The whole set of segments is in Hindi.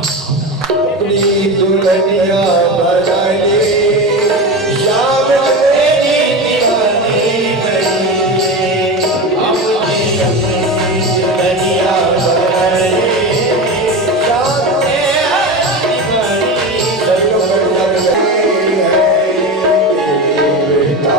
अपनी दुल्हनिया बना ले शाम तेरी दीवानी गई अपनी दुल्हनिया बना ले शाम तेरी दीवानी चलो लग गई है बेटा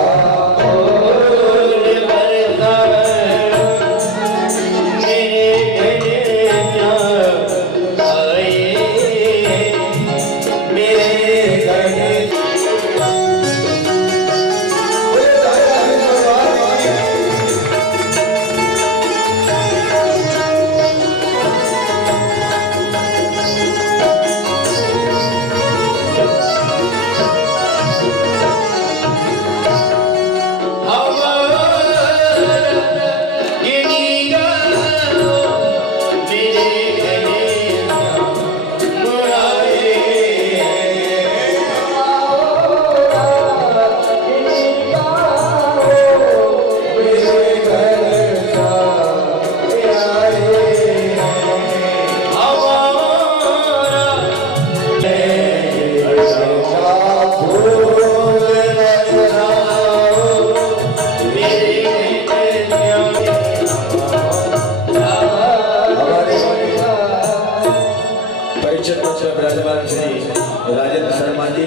विराजमान श्री राजेंद्र शर्मा जी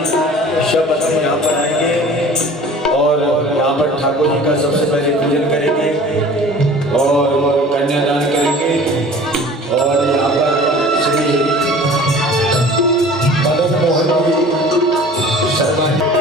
शब्द यहाँ पर आएंगे और यहाँ पर ठाकुर जी का सबसे पहले पूजन करेंगे और कन्यादान करेंगे और यहाँ पर श्री मदन मोहन जी शर्मा जी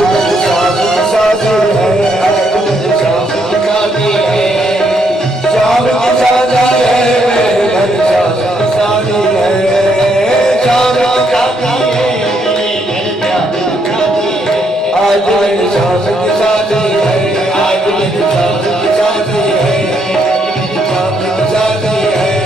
मेरी सास की शादी है, आज मेरी सास की शादी है, शाम की शादी है, मेरी सास की शादी है, शाम की शादी है, आज मेरी सास की शादी है, आज मेरी सास की शादी है, मेरी सास की शादी है।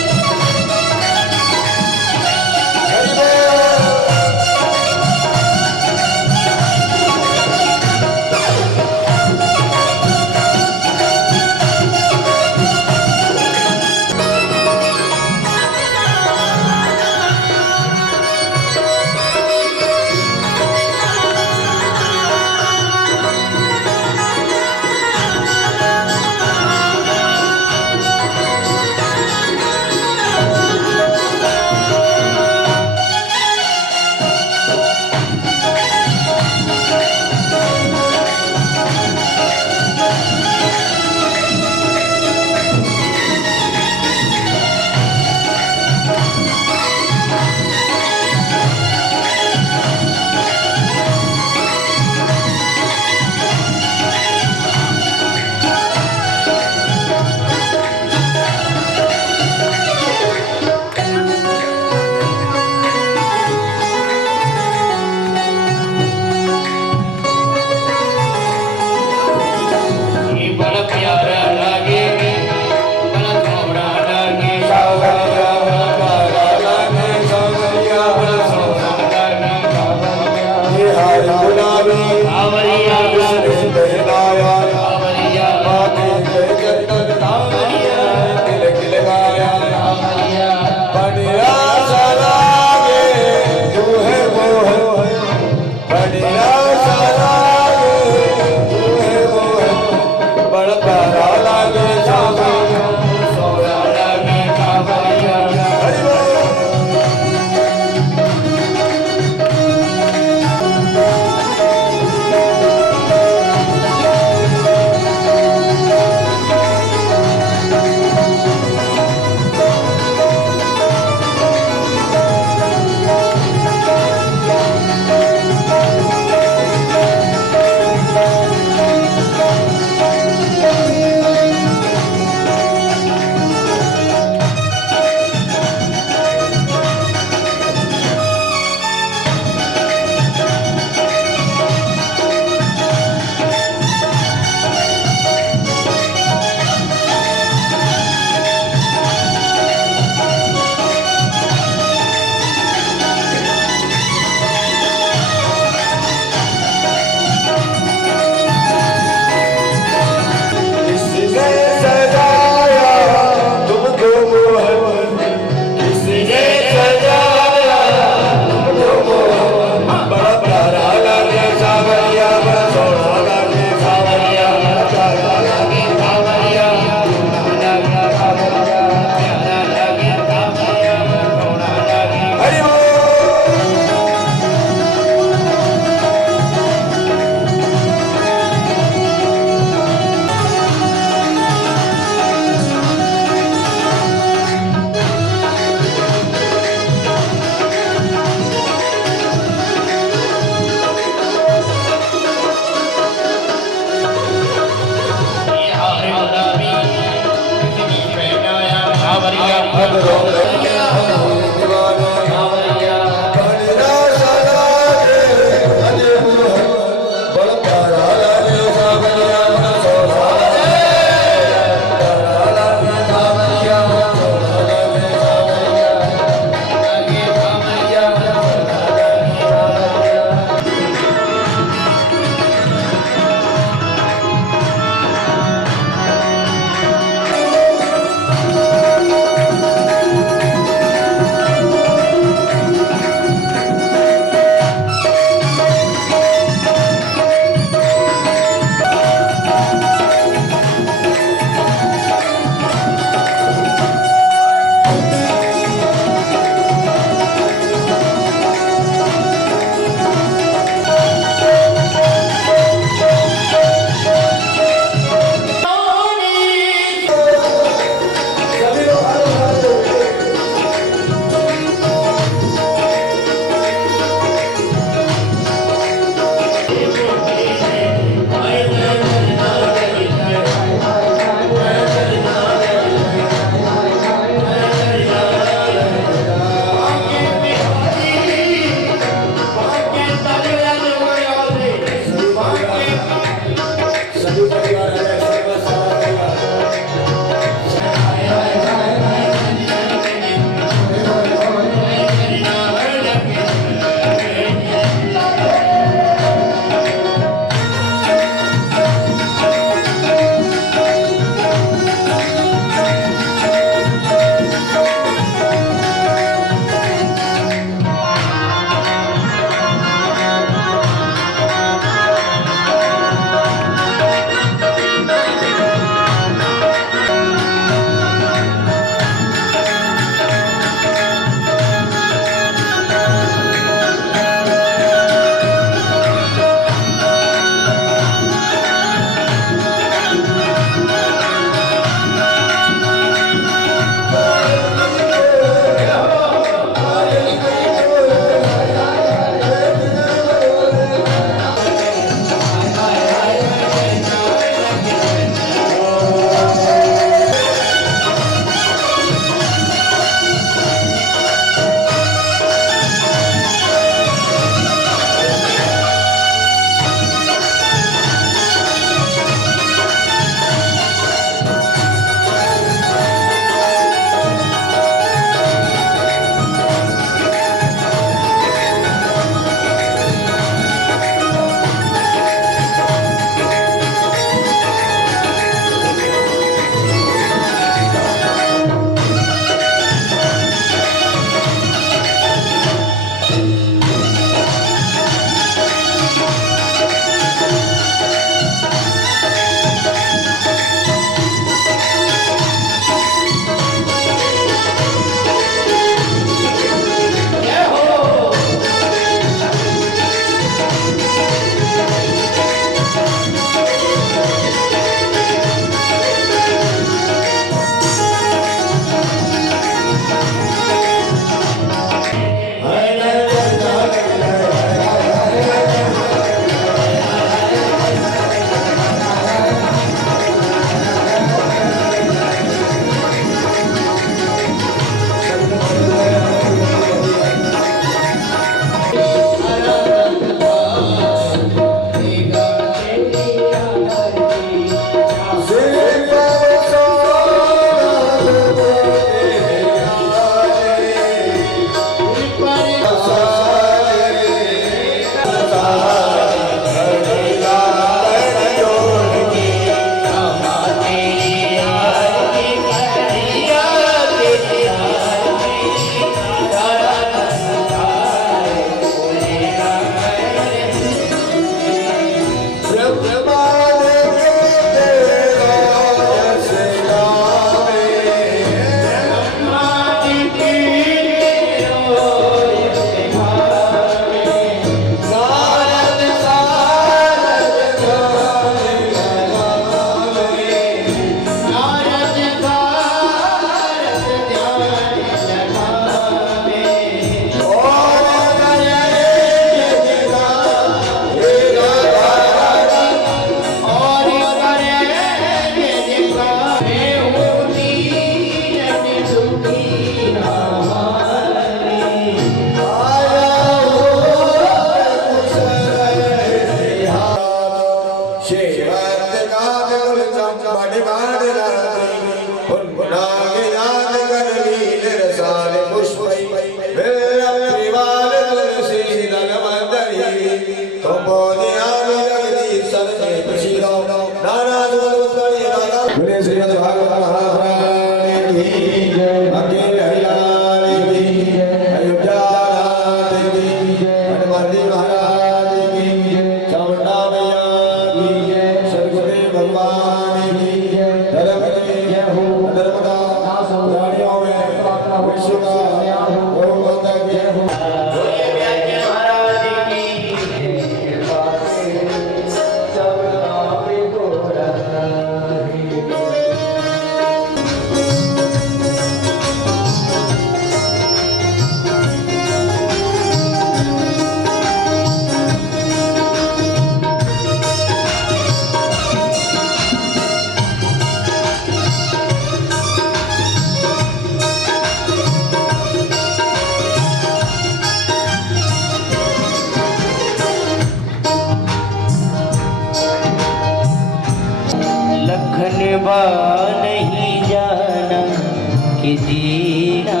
कि जीना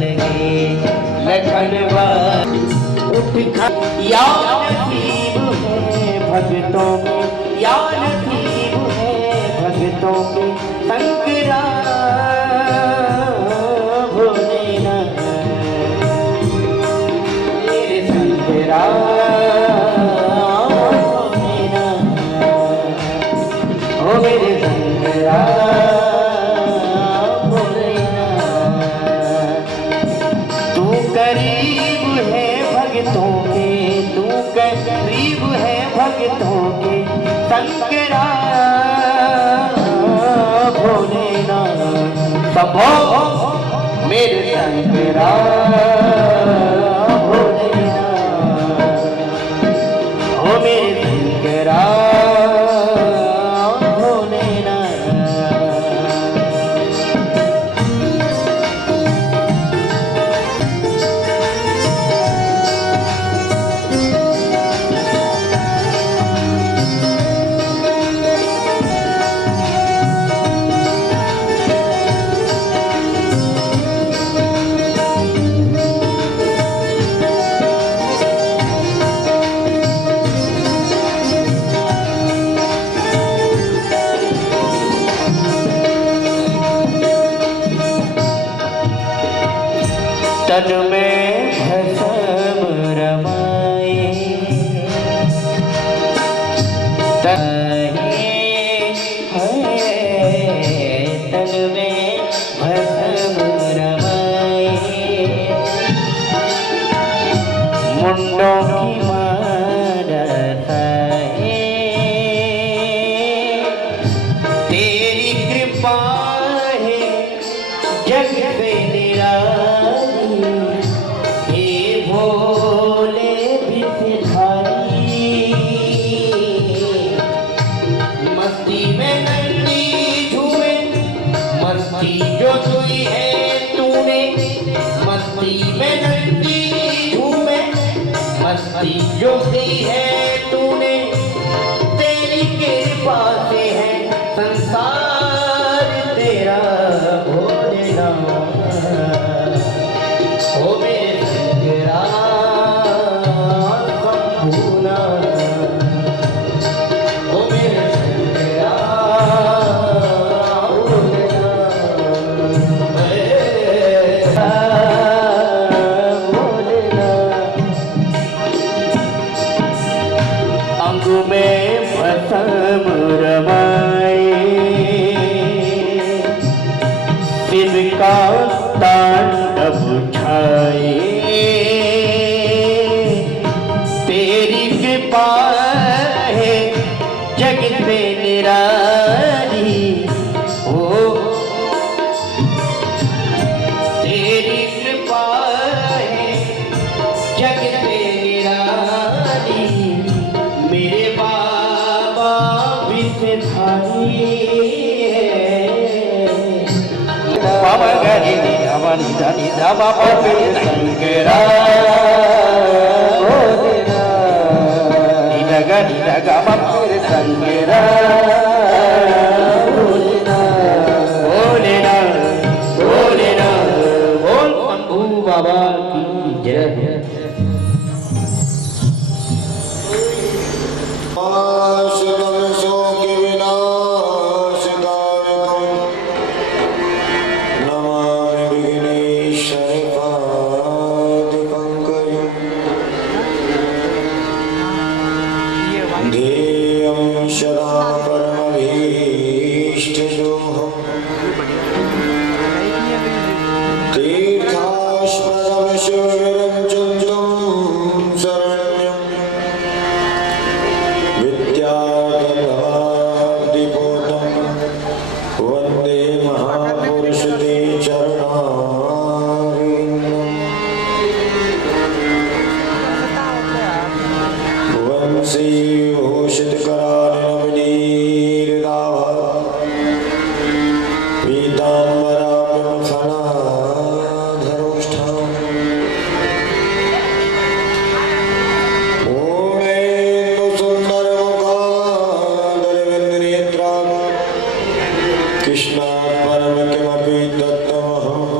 लगे लखनवा उठ खा या नसीब है भगतों में या नसीब है भगतों के संगरा भोलेनाथ मेरे संगरा मेरे संगरा तू करीब है भगतों के तू करीब है भगतों के संगरा भोलेनाथ सबो मेरे संगरा भोलेनाथ ओ मेरे संगरा तन में भस्म रमाए तन में भस्म रमाए मुंडों की माला है तेरी कृपा है जग पे निराली भोले भिखारी मस्ती में नंदी झूमे मस्ती जो हुई है तूने मस्ती में नंदी झूमे मस्ती जो हुई है तूने तेरी कृपा से है संसार तेरा भोलेनाथ ओ मेरे संगरा संपूर्ण ओ मेरे संगरा अंग में भस्म रमाए शिव का तांडव छाए तेरी कृपा है जग पे निराली हो तेरी कृपा है जग पे निराली मेरे बाबा विषधारी बाबा गरी हमारी धनी बाबा मेरे संगरा गनी लगा मेरे संगरा भोलेनाथ भोलेनाथ बोल शंभू बाबा की जय। कृष्णा परम किमपि दत्तमहं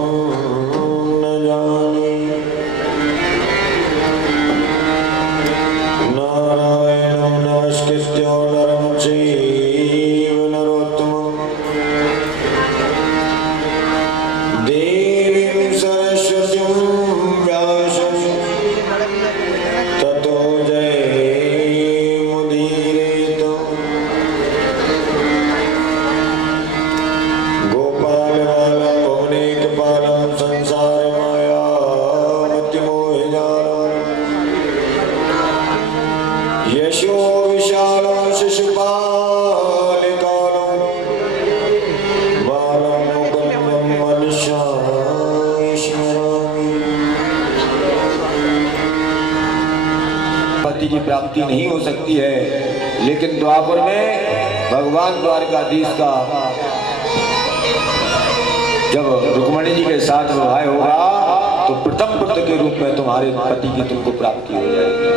प्राप्ति नहीं हो सकती है, लेकिन द्वापर में भगवान द्वारकाधीश का जब रुक्मणी जी के साथ विवाह होगा तो प्रथम पुत्र के रूप में तुम्हारे पति की तुमको प्राप्ति हो जाएगी।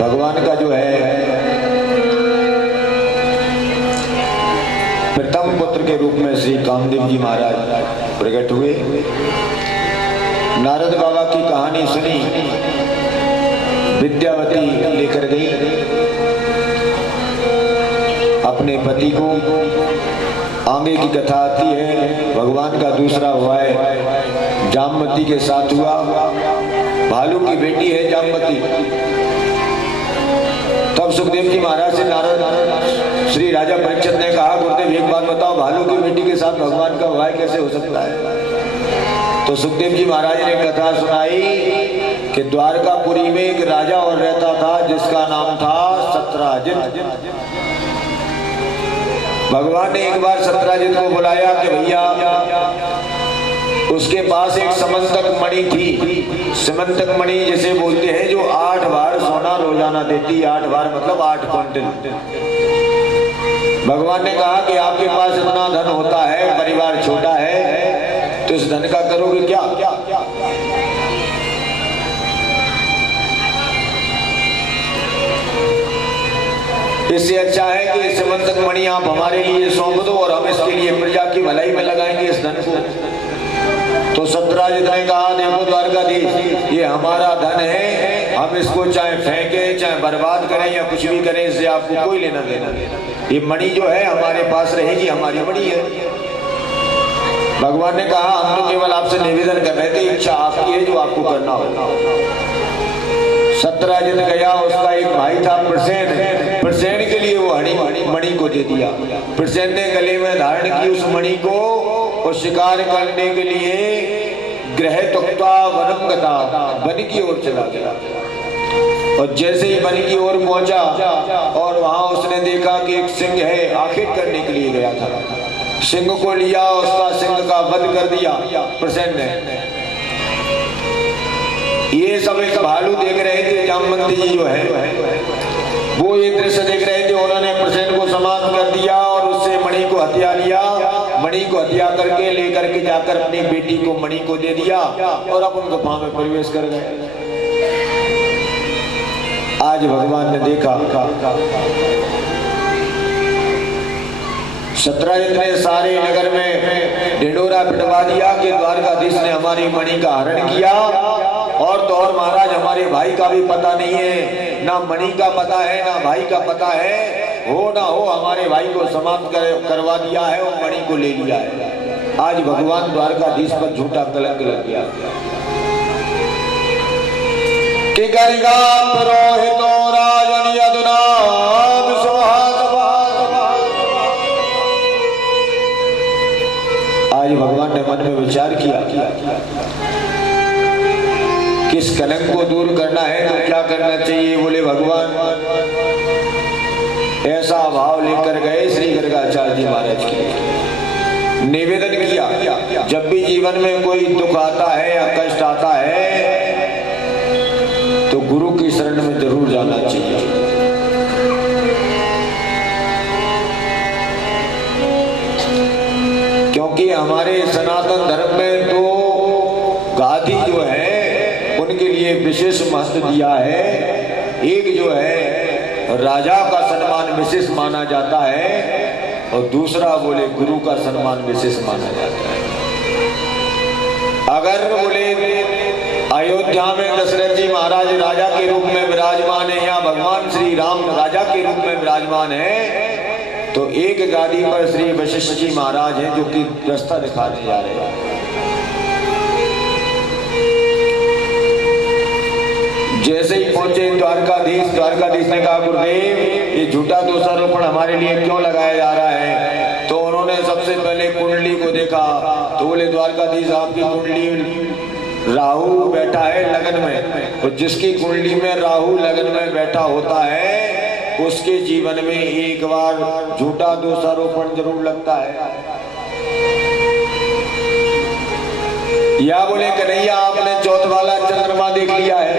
भगवान का जो है प्रथम पुत्र के रूप में श्री कामदेव जी महाराज प्रकट हुए। नारद बाबा की कहानी सुनी, विद्यावती लेकर गई अपने पति को। आगे की कथा आती है, भगवान का दूसरा विवाह जामवती के साथ हुआ। भालू की बेटी है जामवती। तब सुखदेव जी महाराज से नारद श्री राजा परीक्षित ने कहा, गुरुदेव एक बात बताओ, भालू की बेटी के साथ भगवान का विवाह कैसे हो सकता है? तो सुखदेव जी महाराज ने कथा सुनाई कि द्वारकापुरी में एक राजा और रहता था जिसका नाम था सत्राजित। भगवान ने एक बार सत्राजित को बुलाया कि भैया, उसके पास एक समंतक मणि थी। समंतक मणि जिसे बोलते हैं जो 8 बार सोना रोजाना देती। 8 बार मतलब 8 क्विंटल। भगवान ने कहा कि आपके पास इतना धन होता है, परिवार छोटा है, तो इस धन का करोगे क्या? इससे अच्छा है कि समंतक मणि आप हमारे लिए सौंप दो और हम इसके लिए प्रजा की भलाई में लगाएंगे इस धन को। तो सत्राजित ने कहा, देखो द्वारकाधीश, ये हमारा धन है, हम इसको चाहे फेंके चाहे बर्बाद करें या कुछ भी करें, इससे आपको कोई लेना देना। ये मणि जो है हमारे पास रहेगी, हमारी मणि है। भगवान ने कहा, हम तो केवल आपसे निवेदन कर रहे थे, इच्छा आपकी है जो आपको करना हो। सत्राजित गया, उसका एक भाई था प्रसेन। प्रसेन के लिए वो मणि को दे दिया। प्रसेन ने गले में धारण की उस मणि को और शिकार करने के लिए ग्रह तक्ता वनम गता, वन की ओर चला गया। और जैसे ही वन की ओर पहुंचा और वहां उसने देखा कि एक सिंह है, आखिर करने के लिए गया था। सिंह को लिया, उसका सिंह का वध कर दिया प्रसेन ने। ये सब एक भालू देख रहे थे, जामवंती जी जो है वो ये दृश्य देख रहे थे। उन्होंने प्रसेन को समाप्त कर दिया और उससे मणि को हत्या लिया। मणि को हत्या करके लेकर के जाकर अपनी बेटी को मणि को दे दिया और अपन गुफा में प्रवेश कर गए। आज भगवान ने देखा, सत्राजित ने सारे नगर में ढिंढोरा पिटवा दिया कि द्वारकाधीश ने हमारी मणि का हरण किया। और तो और महाराज, हमारे भाई का भी पता नहीं है, ना मणि का पता है ना भाई का पता है। हो ना हो हमारे भाई को समाप्त करवा दिया है और मणि को ले लिया है। आज भगवान द्वारकाधीश पर झूठा कलंक लग गया। कि करेगा पुरोहितो राजन यदुना आज भगवान ने मन में विचार किया, किस कलंक को दूर करना है तो क्या करना चाहिए। बोले भगवान, ऐसा भाव लेकर गए श्री गर्गाचार्य जी महाराज के, निवेदन किया, जब भी जीवन में कोई दुख आता है या कष्ट आता है तो गुरु की शरण में जरूर जाना चाहिए। क्योंकि हमारे सनातन धर्म में तो गादी जो है उनके लिए विशेष महत्व दिया है। एक जो है राजा का सम्मान विशेष माना जाता है और दूसरा बोले गुरु का सम्मान विशेष माना जाता है। अगर बोले अयोध्या में दशरथ जी महाराज राजा के रूप में विराजमान है या भगवान श्री राम राजा के रूप में विराजमान है, तो एक गादी पर श्री वशिष्ठ जी महाराज हैं जो कि रास्ता दिखाने जा रहे हैं। जैसे ही पहुंचे द्वारकाधीश ने कहा, गुरुदेव ये झूठा दोषारोपण हमारे लिए क्यों लगाया जा रहा है? तो उन्होंने सबसे पहले कुंडली को देखा तो बोले, द्वारकाधीश आपकी कुंडली राहु बैठा है लगन में, और जिसकी कुंडली में राहु लगन में बैठा होता है उसके जीवन में एक बार झूठा दोषारोपण जरूर लगता है। या बोले कन्हैया आपने चौथ वाला चंद्रमा देख लिया है?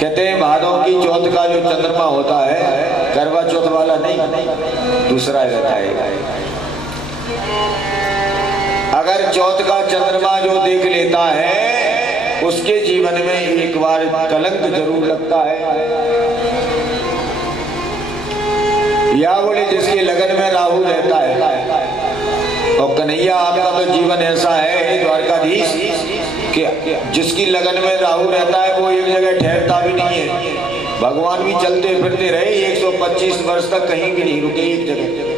कहते हैं भादों की चौथ का जो चंद्रमा होता है करवा चौथ वाला नहीं, दूसरा रहता है। अगर चौथ का चंद्रमा जो देख लेता है उसके जीवन में एक बार कलंक जरूर लगता है। या बोले जिसके लगन में राहु रहता है, और कन्हैया आपका तो जीवन ऐसा है द्वारकाधीश कि जिसकी लगन में राहु रहता है वो एक जगह ठहरता भी नहीं है। भगवान भी चलते फिरते रहे 125 वर्ष तक कहीं भी नहीं रुके एक जगह।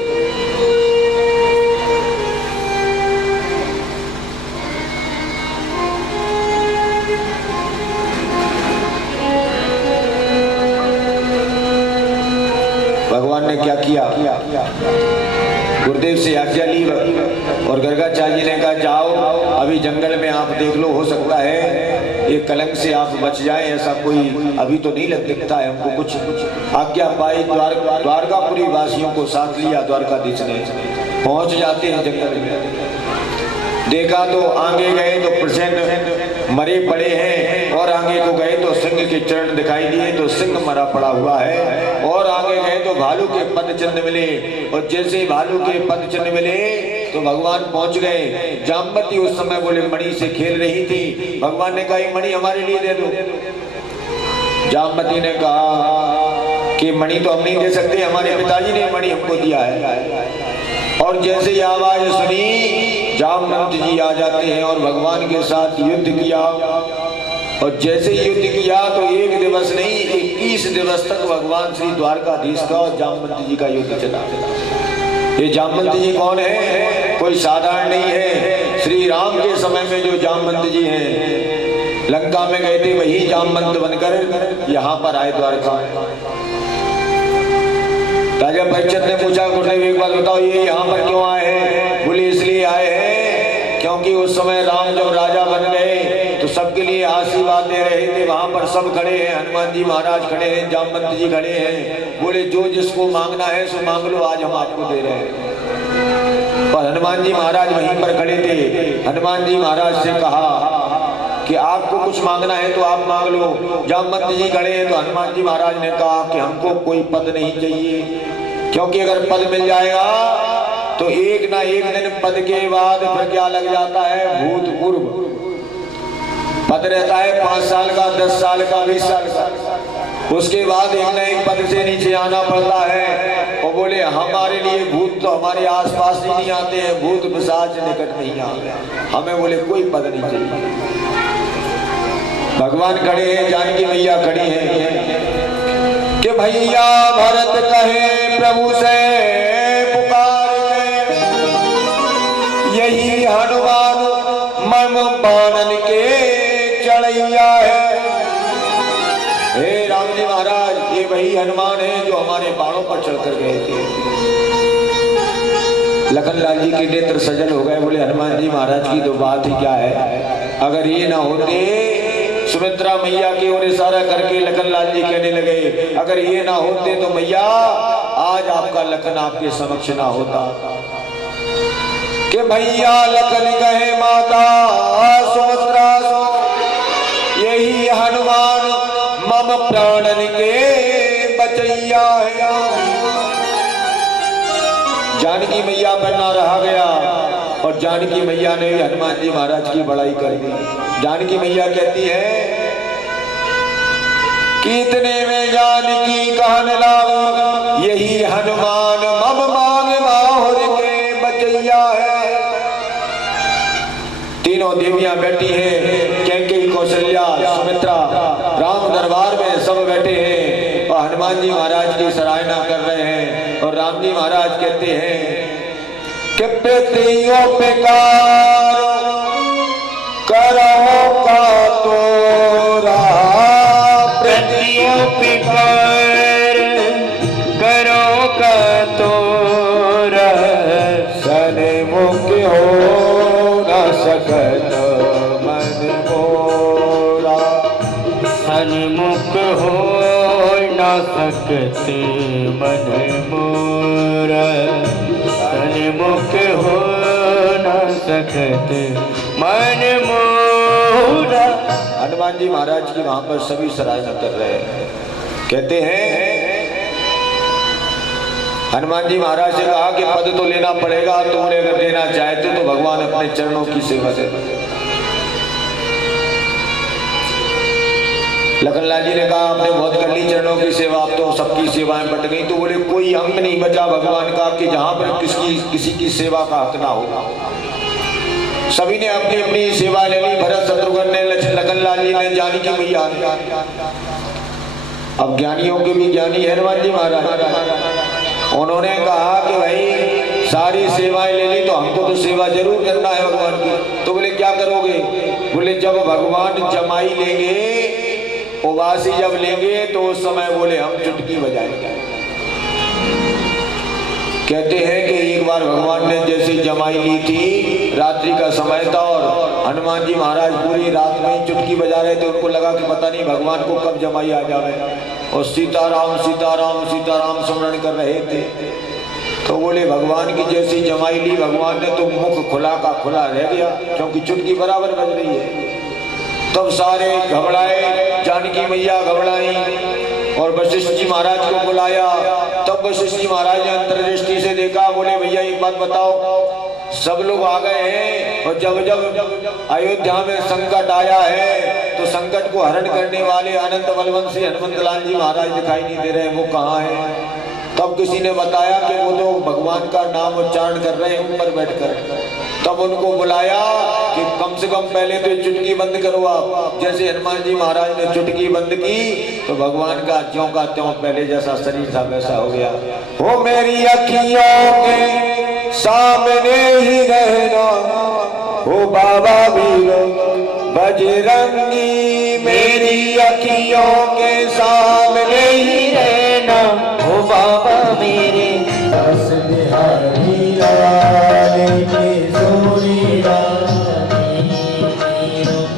भगवान ने क्या किया? गुरुदेव से आज्ञा ली और गर्गाचार्य ने कहा जाओ अभी जंगल में आप देख लो, हो सकता है ये कलंक से आप बच जाए। ऐसा कोई अभी तो नहीं लग दिखता है हमको कुछ। आज्ञा पाई, द्वारकापुरी वासियों को साथ लिया द्वारकाधीश ने। पहुंच जाते हैं जंगल में, देखा तो आगे गए तो प्रसन्न मरे पड़े हैं, और आगे को गए तो सिंह के चरण दिखाई दिए तो सिंह मरा पड़ा हुआ है, और आगे गए तो भालू के पद चिन्ह मिले, और जैसे ही भालू के पद चिन्ह मिले तो भगवान पहुंच गए। जामवती उस समय बोले मणि से खेल रही थी। भगवान ने कहा ये मणि हमारे लिए दे दो। जामवती ने कहा कि मणि तो हम नहीं दे सकते, हमारे पिताजी ने मणि हमको दिया है। और जैसे ही आवाज सुनी जामवंत जी आ जाते हैं और भगवान के साथ युद्ध किया, और जैसे युद्ध किया तो एक दिवस नहीं 21 दिवस तक भगवान श्री द्वारकाधीश का और जामवंत जी का युद्ध चला। ये जामवंत जी कौन है? कोई साधारण नहीं है। श्री राम के समय में जो जामवंत जी हैं, लंका में गए थे वही जामवंत बनकर यहाँ पर आए द्वारका। राजा परीक्षित ने पूछा गुरुदेव एक बात बताओ ये यहाँ पर क्यों आए हैं? बोले इसलिए आए हैं क्योंकि उस समय राम जब राजा बन गए तो सबके लिए आशीर्वाद दे रहे थे। वहां पर सब खड़े हैं, हनुमान जी महाराज खड़े हैं, जामवंत जी खड़े हैं। बोले जो जिसको मांगना है सो मांग लो, आज हम आपको दे रहे हैं। और हनुमान जी महाराज वहीं पर खड़े थे। हनुमान जी महाराज से कहा कि आपको कुछ मांगना है तो आप मांग लो। जामवंत जी खड़े हैं तो हनुमान जी महाराज ने कहा कि हमको कोई पद नहीं चाहिए, क्योंकि अगर पद मिल जाएगा तो एक ना एक दिन पद के बाद फिर क्या लग जाता है? भूतपूर्व पद रहता है 5 साल का, 10 साल का, 20 साल का, उसके बाद एक ना एक पद से नीचे आना पड़ता है। और बोले हमारे लिए भूत तो हमारे आसपास ही नहीं आते हैं, भूत पिशाच निकट नहीं आते, हमें बोले कोई पद नहीं चाहिए। भगवान खड़े हैं, जानकी मैया खड़ी हैं कि भैया भरत कहे प्रभु से पुकार के, यही हनुमान मम बानन के चढ़ैया है। हे राम जी महाराज, ये वही हनुमान है जो हमारे बाणों पर चढ़कर गए थे। लखनलाल जी के नेत्र सजल हो गए। बोले हनुमान जी महाराज की तो बात ही क्या है, अगर ये ना होते। सुमित्रा मैया की ओर इशारा करके लखनलाल जी कहने लगे अगर ये ना होते तो मैया आज आपका लखन आपके समक्ष ना होता। कि भैया लखन कहे माता सुमित्रा सो, यही हनुमान मम प्राणन के बचैया है। जानकी मैया पर ना रहा गया और जानकी मैया ने हनुमान जी महाराज की बड़ाई कर दी। जानकी मैया कहती है कि इतने में जानकी कहने लागो, यही हनुमान मम मांग माहुर के बचैया है। तीनों देवियां बैठी हैं, कैकेयी, कौशल्या, सुमित्रा, राम दरबार में सब बैठे हैं और हनुमान जी महाराज की सराहना कर रहे हैं। और राम जी महाराज कहते हैं कि पृथ्वियों पे करो का तोरा, पृथ्वियों पे करो का तोरा, सन्मुख हो न सकत मन मोरा। सन्मुख हो न सकत मन मोरा, सन्मुख हो न सखत मन मोरा। हनुमान जी महाराज की वहां पर सभी सराहना कर रहे हैं। कहते हैं हनुमान जी महाराज से कहा कि पद तो लेना पड़ेगा, तुमने अगर लेना चाहते तो भगवान अपने चरणों की सेवा दे। लखनलाल जी ने कहा आपने बहुत कर ली चरणों की सेवा, अब तो सबकी सेवाएं बट गई। तो बोले कोई अंग नहीं बचा भगवान का कि जहां पर किसी की सेवा का हक ना हो। सभी ने अपनी अपनी सेवा ले ली। भरत शत्रुघ्न ने, लखनलाल जी ने, जानकी मैया ने। अब ज्ञानियों के भी ज्ञानी हनुमान जी महाराज, उन्होंने कहा कि भाई सारी सेवाएं ले ली तो हमको तो सेवा जरूर करना है भगवान की। तो बोले क्या करोगे? बोले जब भगवान जमाई लेंगे, उबासी जब लेंगे तो उस समय बोले हम चुटकी बजाएंगे। कहते हैं कि एक बार भगवान ने जैसे जमाई ली थी, रात्रि का समय था और हनुमान जी महाराज पूरी रात में चुटकी बजा रहे थे। उनको लगा कि पता नहीं भगवान को कब जमाई आ जाए, और सीताराम सीताराम सीताराम स्मरण कर रहे थे। तो बोले भगवान की जैसी जमाई ली भगवान ने तो मुख खुला का खुला रह गया, क्योंकि चुटकी बराबर बज रही है। तब सारे घबराए, जानकी मैया घबराई और वशिष्ठ जी महाराज को बुलाया। तब वशिष्ठ जी महाराज ने अंतर्दृष्टि से देखा। बोले भैया एक बात बताओ, सब लोग आ गए हैं और जब जब अयोध्या में संकट आया है तो संकट को हरण करने वाले अनंत बलवंशी हनुमंत लाल जी महाराज दिखाई नहीं दे रहे, वो कहाँ है? तब किसी ने बताया कि वो तो भगवान का नाम उच्चारण कर रहे हैं ऊपर बैठकर। तब उनको बुलाया कि कम से कम पहले तो चुटकी बंद करो आप। जैसे हनुमान जी महाराज ने चुटकी बंद की तो भगवान का ज्यों का त्यों पहले जैसा शरीर था वैसा हो गया। हो मेरी अखियों के सामने ही रहना, हो बाबा वीरो बजरंगी, मेरी अखियों के सामने ही रहना, हो बाबा मेरे दस बिहारी लाल की सोनी रानी,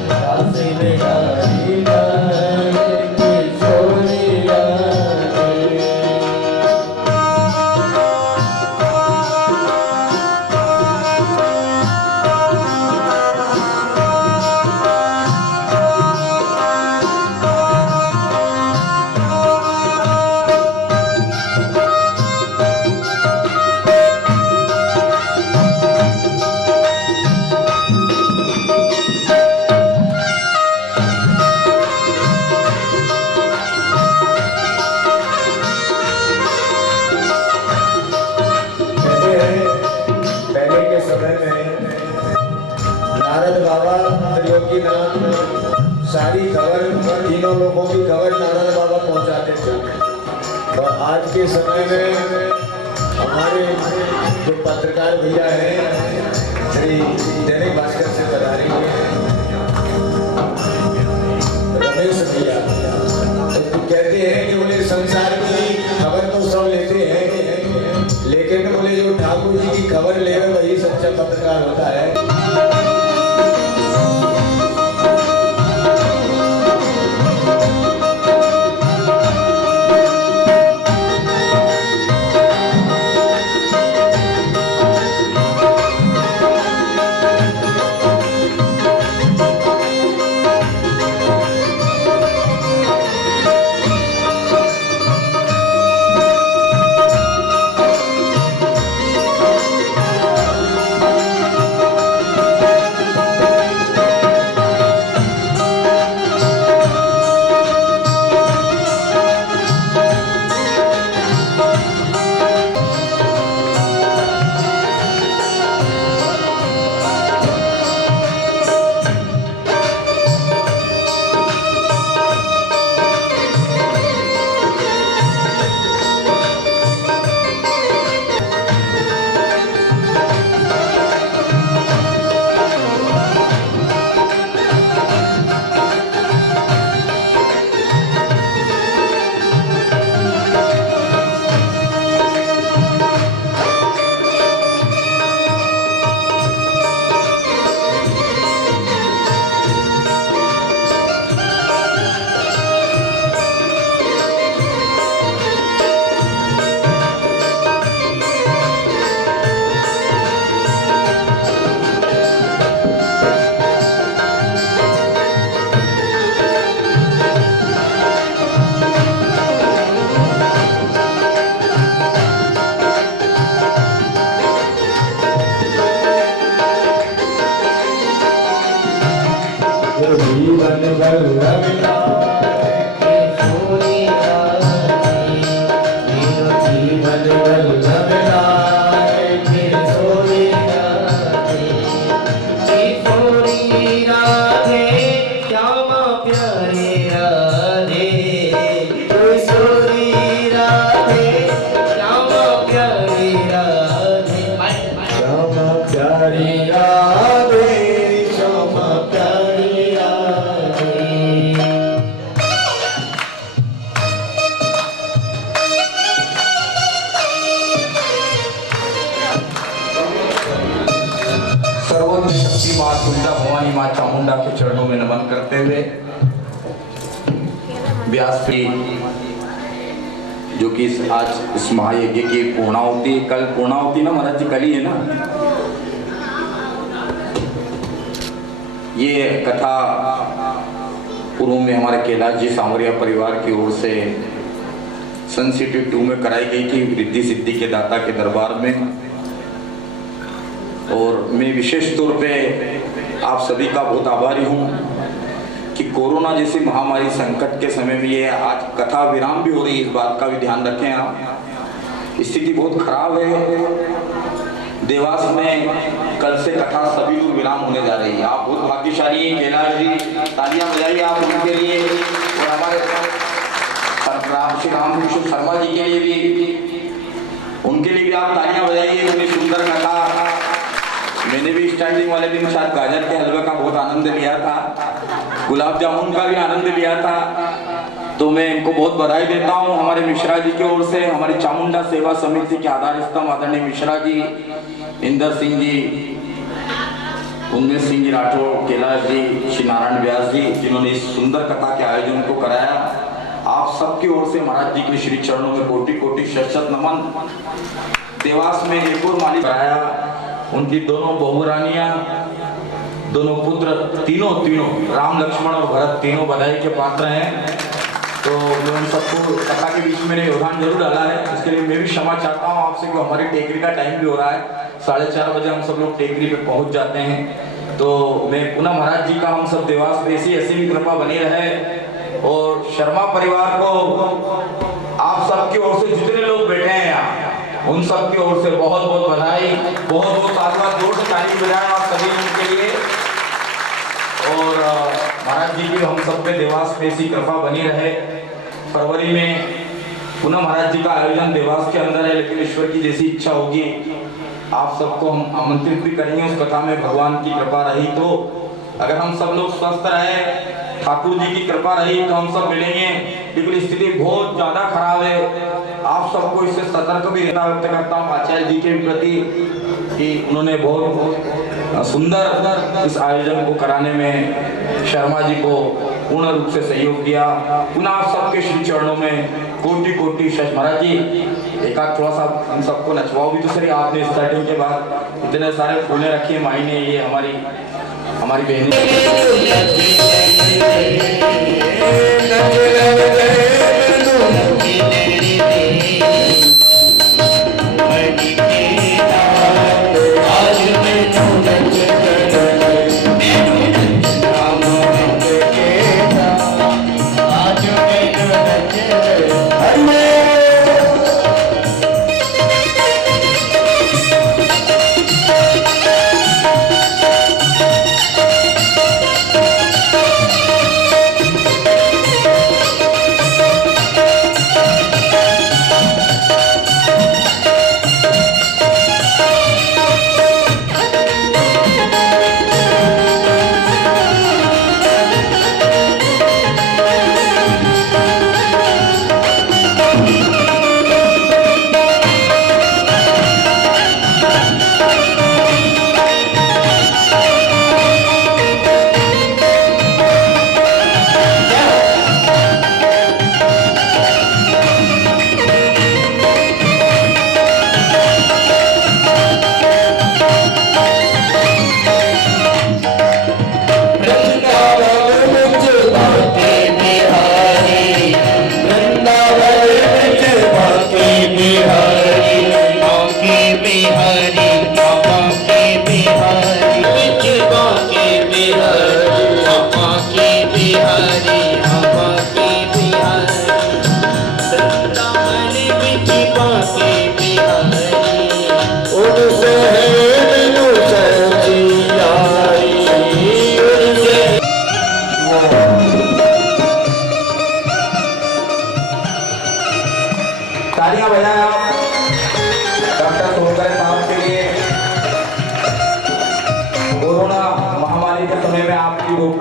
दस बिहारी लाल की सोनी रानी। पहले के समय में नारद बाबा, त्रिलोकीनाथ, सारी खबर, तीनों लोगों की खबर नारद बाबा पहुंचाते थे। और आज के समय में हमारे जो पत्रकार भैया हैं, श्री दैनिक भास्कर से पधारे हुए हैं रमेश भैया, तो कहते हैं कि बोले संसार की खबर तो सब लेते हैं, लेकिन बोले जो ठाकुर जी की खबर ले वही सच्चा पत्रकार होता है। वल्लभ लाल किशोरी राधे मेरो जीवन वल्लभ लाल किशोरी राधे किशोरी राधे श्यामा प्यारे राधे किशोरी राधे श्यामा प्यारे राधे श्यामा प्यारी राधे श्यामा प्यारी राधे सर्वोच्च शक्ति माँ दुर्गा भवानी माँ चामुंडा के चरणों में नमन करते हुए व्यास जी जो कि आज इस महायज्ञ की पूर्णाहुति, कल पूर्णाहुति ना महाराज जी, कल ही है ना ये कथा पूर्व में हमारे कैलाश जी सांवरिया परिवार की ओर से सन सिटी 2 में कराई गई थी रिद्धि सिद्धि के दाता के दरबार में। और मैं विशेष तौर पे आप सभी का बहुत आभारी हूँ कि कोरोना जैसी महामारी संकट के समय में ये आज कथा विराम भी हो रही है, इस बात का भी ध्यान रखें आप। स्थिति बहुत खराब है देवास में, कल से कथा सभी लोग विराम होने जा रही है। आप बहुत भाग्यशाली हैं कैलाश जी, तालियां बजाइए आप उनके लिए और हमारे श्री रामकृष्ण शर्मा जी के लिए भी, उनके लिए भी आप तालियां बजाइए। इतनी सुंदर कथा, मैंने भी स्टार्टिंग वाले दिन शायद गाजर के हलवे का बहुत आनंद लिया था, गुलाब जामुन का भी आनंद लिया था, तो मैं इनको बहुत बधाई देता हूँ। हमारे मिश्रा जी की ओर से हमारी चामुंडा सेवा समिति के आधार स्तंभ आदरणीय मिश्रा जी, इंदर सिंह जी, उन्मेष सिंह जी राठौर, कैलाश जी, श्री नारायण व्यास जी, जिन्होंने इस सुंदर कथा के आयोजन को कराया। आप सबकी ओर से महाराज जी के श्री चरणों में कोटि कोटि शत नमन। देवास में एक और मालिक कराया, उनकी दोनों बहुरानियां, दोनों पुत्र, तीनों राम लक्ष्मण और भरत तीनों बधाई के पात्र हैं। तो मैं उन सबको कथा के बीच में योगदान जरूर डाला है, इसके लिए मैं भी क्षमा चाहता हूँ आपसे कि हमारी टेकरी का टाइम भी हो रहा है, 4:30 बजे हम सब लोग टेकरी पे पहुंच जाते हैं। तो मैं पुनः महाराज जी का हम सब देवास पे ऐसी भी कृपा बनी रहे। और शर्मा परिवार को आप सबकी ओर से जितने लोग बैठे हैं यहाँ, उन सब की ओर से बहुत बहुत बधाई, बहुत बहुत आशीर्वाद, जोर से ताली बजाएं आप सभी उनके लिए। और महाराज जी की हम सब पे देवास पे ऐसी कृपा बनी रहे। फरवरी में पुनः महाराज जी का आयोजन देवास के अंदर है, लेकिन ईश्वर की जैसी इच्छा होगी आप सबको हम आमंत्रित भी करेंगे उस कथा में, भगवान की कृपा रही तो। अगर हम सब लोग स्वस्थ रहे, ठाकुर जी की कृपा रही तो हम सब मिलेंगे, लेकिन स्थिति बहुत ज्यादा खराब है। आप सबको इससे सतर्क भी रहना व्यक्त करता हूँ आचार्य जी के प्रति कि उन्होंने बहुत सुंदर इस आयोजन को कराने में शर्मा जी को पूर्ण रूप से सहयोग दिया। पुनः आप सबके श्री चरणों में कोटि कोटि शत। महाराज जी एक आध थोड़ा सा हम सबको नचवाओ भी तो सही, आपने स्टार्टिंग के बाद इतने सारे फूले रखे मायने, ये हमारी बहनें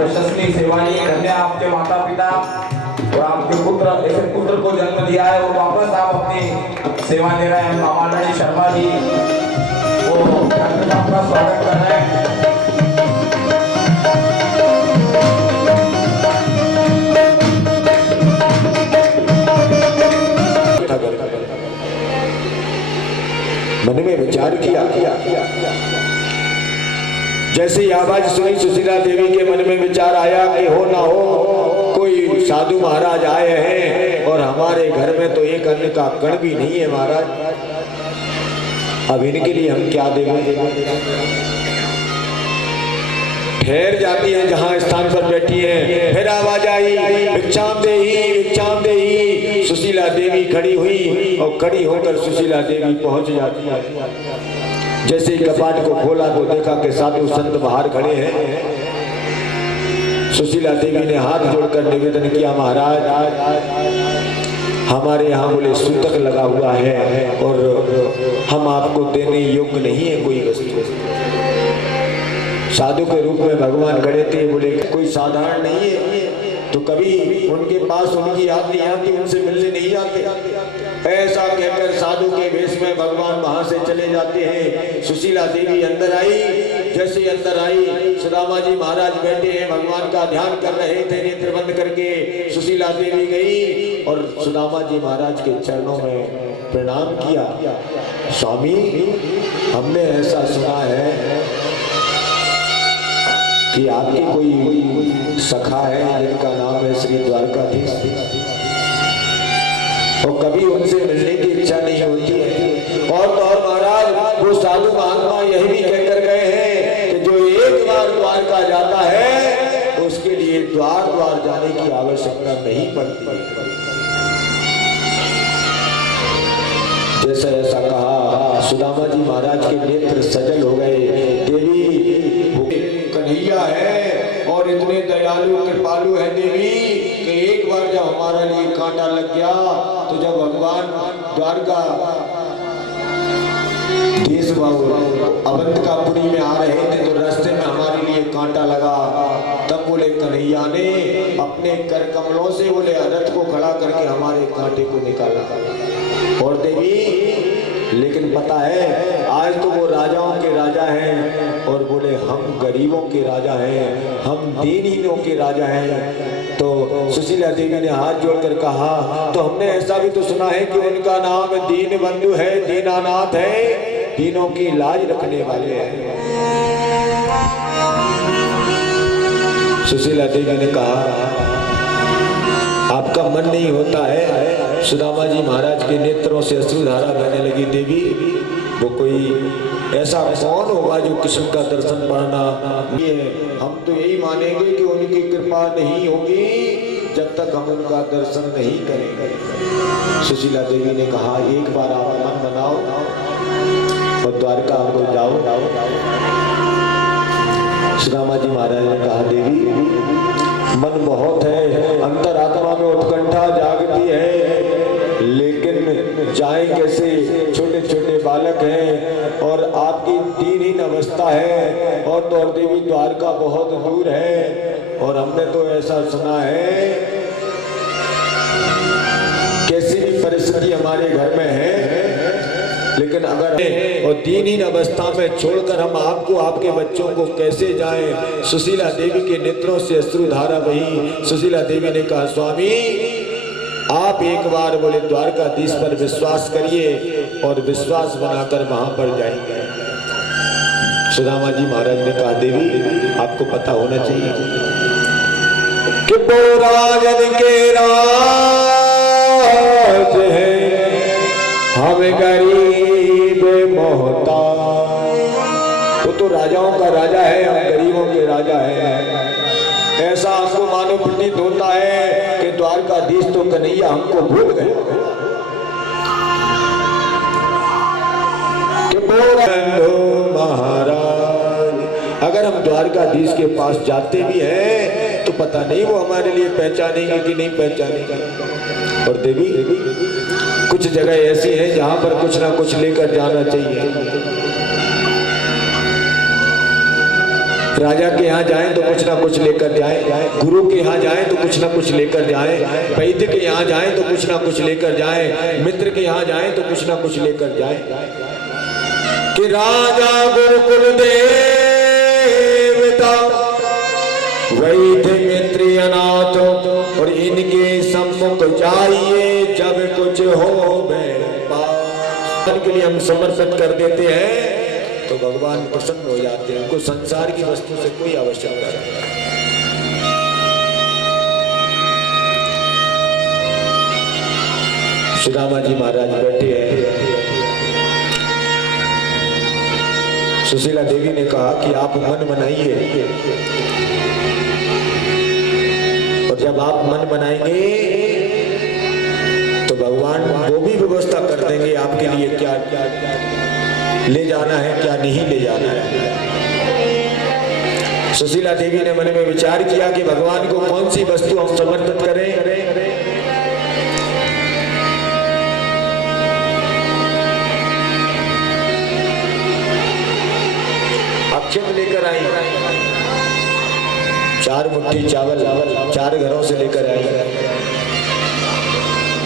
प्रशंसनीय सेवाएं, धन्य आपके माता पिता और आपके पुत्र, ऐसे पुत्र को जन्म दिया है और वापस आप अपनी सेवा दे रहे हैं। मामालानी शर्मा जी वो आपका स्वागत कर रहे हैं। मन में विचार किया, जैसे ही आवाज सुनी सुशीला देवी के मन में विचार आया कि हो ना हो कोई साधु महाराज आए हैं और हमारे घर में तो एक अन्न का कण भी नहीं है महाराज, अब इनके लिए हम क्या देंगे। ठहर जाती है जहां स्थान पर बैठी है, फिर आवाज आई भिक्षाम देही। सुशीला देवी खड़ी हुई और खड़ी होकर सुशीला देवी पहुंच जाती है। जैसे ही कपाट को खोला तो देखा कि साधु संत बाहर खड़े हैं। सुशीला देवी ने हाथ जोड़कर निवेदन किया, महाराज हमारे यहाँ बोले सूतक लगा हुआ है और हम आपको देने योग्य नहीं है कोई वस्तु। साधु के रूप में भगवान खड़े थे, बोले कोई साधारण नहीं है, तो कभी उनके पास उनकी याद नहीं आती, उनसे मिलने नहीं जाते। ऐसा कहकर साधु के वेश में भगवान वहां से चले जाते हैं। सुशीला देवी अंदर आई, जैसे अंदर आई सुदामा जी महाराज बैठे हैं, भगवान का ध्यान कर रहे थे नेत्र बंद करके। सुशीला देवी गई और सुदामा जी महाराज के चरणों में प्रणाम किया। स्वामी हमने ऐसा सुना है कि आपकी कोई सखा है जिनका नाम है श्री द्वारकाधीश, और कभी उनसे मिलने की इच्छा नहीं होती है। और तो और महाराज वो साधु महात्मा यही भी कहकर गए हैं कि जो एक बार द्वारका जाता है तो उसके लिए द्वार द्वार जाने की आवश्यकता नहीं पड़ती। जैसा ऐसा कहा सुदामा जी महाराज के नेत्र सजल हो गए। देवी कन्हैया है और इतने दयालु कृपालु है देवी कि एक बार जब हमारा लिए कांटा लग गया तो जब भगवान द्वारका देश अवंतिकापुरी में आ रहे थे तो रास्ते में हमारे लिए कांटा लगा। तब बोले कन्हैया ने अपने कर कमलों से बोले रथ को खड़ा करके हमारे कांटे को निकाला। और देवी लेकिन पता है आज तो वो राजाओं के राजा हैं और बोले हम गरीबों के राजा हैं, हम दीनहीनों के राजा हैं। तो सुशीला देवी ने हाथ जोड़कर कहा, तो हमने ऐसा भी तो सुना है कि उनका नाम दीन बंधु है, दीनानाथ है, दीनों की लाज रखने वाले हैं। सुशीला देवी ने कहा आपका मन नहीं होता है। सुदामा जी महाराज के नेत्रों से अश्रुधारा बहने लगी। देवी वो कोई ऐसा कौन होगा जो कृष्ण का दर्शन पाना, हम तो यही मानेंगे कि उनकी कृपा नहीं होगी जब तक हम उनका दर्शन नहीं करेंगे। सुशीला देवी ने कहा एक बार आप मन बनाओ और द्वारका को जाओ। सुदामा जी महाराज ने कहा देवी मन बहुत है, अंतरात्मा में उत्कंठा जागती है, लेकिन जाए कैसे, छोटे छोटे बालक हैं और आपकी दीनहीन अवस्था है, और तो और देवी द्वारका बहुत दूर है और हमने तो ऐसा सुना है कैसी भी परिस्थिति हमारे घर में है, लेकिन अगर और दीनहीन अवस्था में छोड़कर हम आपको आपके बच्चों को कैसे जाएं। सुशीला देवी के नेत्रों से अश्रुधारा बही। सुशीला देवी ने कहा स्वामी आप एक बार बोले द्वारकाधीश पर विश्वास करिए और विश्वास बनाकर वहां पर जाएंगे। सुदामा जी महाराज ने कहा देवी आपको पता होना चाहिए कि वो राजन के राज है, हम गरीब मोहताज। वो तो राजाओं का राजा है, हम गरीबों के राजा हैं। ऐसा आपको मानो प्रतीत होता है कि द्वारकाधीश तो कन्हैया हमको भूल गए। महाराज अगर हम द्वारकाधीश के पास जाते भी हैं तो पता नहीं वो हमारे लिए पहचानेंगे कि नहीं पहचानेंगे। और देवी कुछ जगह ऐसी है जहां पर कुछ ना कुछ लेकर जाना चाहिए। राजा के यहाँ जाएं तो कुछ ना कुछ लेकर जाएं, गुरु के यहाँ जाएं तो कुछ ना कुछ लेकर जाएं, वैद्य के यहाँ जाएं तो कुछ ना कुछ लेकर जाएं, मित्र के यहाँ जाएं तो कुछ ना कुछ लेकर जाएं। कि राजा गुरुकुल देवता वैद्य मित्र अनाथ और इनके सम्मुख जाइए जब कुछ हो के लिए हम समर्पित कर देते हैं तो भगवान प्रसन्न हो जाते हैं। उनको संसार की वस्तु से कोई आवश्यकता नहीं। सुदामा जी महाराज बैठे हैं। सुशीला देवी ने कहा कि आप मन बनाइए, और जब आप मन बनाएंगे तो भगवान वो भी व्यवस्था कर देंगे आपके लिए, क्या क्या ले जाना है क्या नहीं ले जाना है। सुशीला देवी ने मन में विचार किया कि भगवान को कौन सी वस्तु हम समर्पित करें। अक्षत लेकर आई, 4 मुट्ठी चावल 4 घरों से लेकर आई।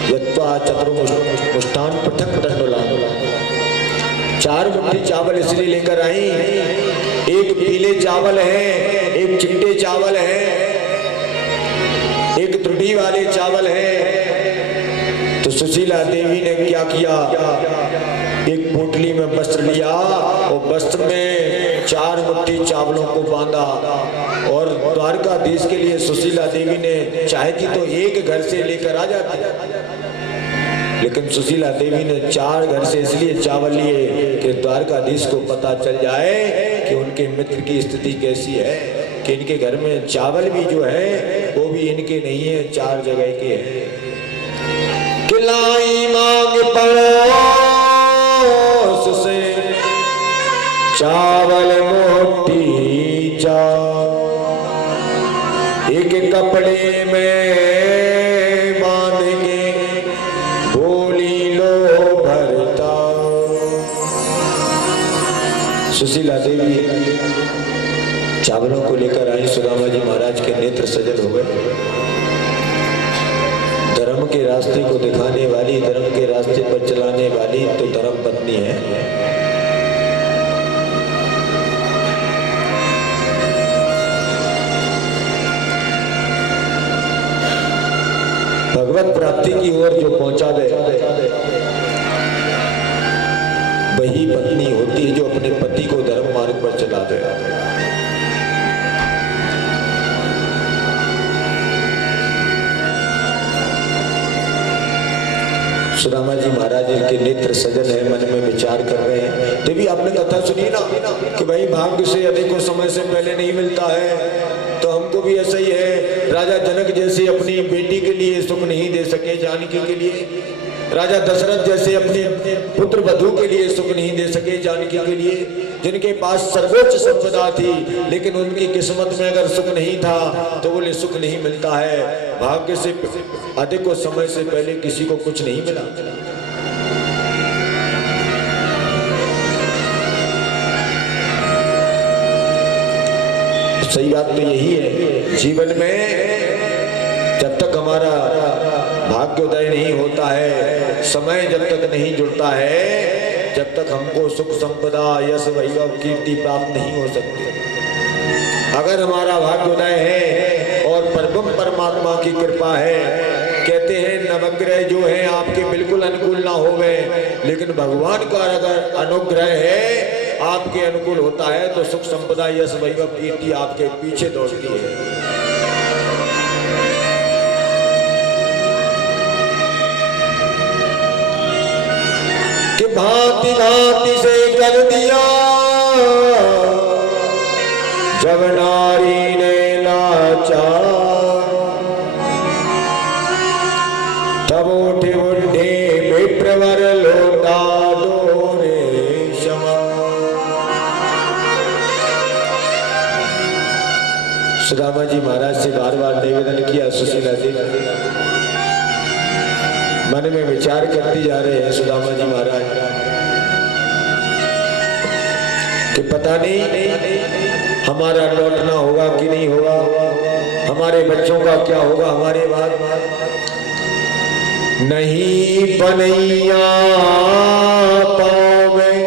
यत्वा चतुर्मुष्टान पृथक दंडोलान, 4 मुट्ठी चावल इसलिए लेकर आई, एक पीले चावल है, एक चिट्टे चावल है, एक त्रुटि वाले चावल है। तो सुशीला देवी ने क्या किया, एक पोटली में वस्त्र लिया और वस्त्र में 4 मुट्ठी चावलों को बांधा, और द्वारकाधीश के लिए सुशीला देवी ने चाहती तो एक घर से लेकर आ जाती, लेकिन सुशीला देवी ने 4 घर से इसलिए चावल लिए कि द्वारकाधीश को पता चल जाए कि उनके मित्र की स्थिति कैसी है, कि इनके घर में चावल भी जो है वो भी इनके नहीं है, 4 जगह के हैं। किलाई मांग पड़ोस से चावल मोटी जा, एक कपड़े में सुशीला देवी चावलों को लेकर आई। सुदामा जी महाराज के नेत्र सजल हो गए। धर्म के रास्ते को दिखाने वाली, धर्म के रास्ते पर चलाने वाली तो धर्म पत्नी है। भगवत प्राप्ति की ओर जो पहुंचा दे वही पत्नी होती है जो अपने पति को धर्म मार्ग पर चला दे। सुदामा जी महाराज के नेत्र सजल है, मन में विचार कर रहे हैं। तभी आपने कथा सुनी ना कि भाई भाग्य से अधिक समय से पहले नहीं मिलता है, तो हमको भी ऐसा ही है। राजा जनक जैसे अपनी बेटी के लिए सुख नहीं दे सके जानकी के लिए, राजा दशरथ जैसे अपने पुत्र वधू के लिए सुख नहीं दे सके जानकी के लिए, जिनके पास सर्वोच्च संपदा थी लेकिन उनकी किस्मत में अगर सुख नहीं था तो बोले सुख नहीं मिलता है। भाग्य से अधिक को समय से पहले किसी को कुछ नहीं मिला। सही बात तो यही है, जीवन में जब तक हमारा भाग्योदय नहीं होता है, समय जब तक नहीं जुड़ता है, जब तक हमको सुख संपदा यश वैभव कीर्ति प्राप्त नहीं हो सकती। अगर हमारा भाग्योदय है और परम परमात्मा की कृपा है, कहते हैं नवग्रह जो है आपके बिल्कुल अनुकूल ना होवे, लेकिन भगवान का अगर अनुग्रह है आपके अनुकूल होता है तो सुख संपदा यश वैभव कीर्ति आपके पीछे दौड़ती है। भांति भांति से कर दिया जब नारी ने नाचा, तब उठे बुढ़े विप्रवर लोटा डोरे क्षमा। सुदामा जी महाराज से बार बार निवेदन किया। सुशीला देवी मन में विचार करती जा रहे हैं सुदामा जी महाराज कि पता नहीं हमारा लौटना होगा कि नहीं होगा, हमारे बच्चों का क्या होगा हमारे बाद। नहीं बनैया पाँव में,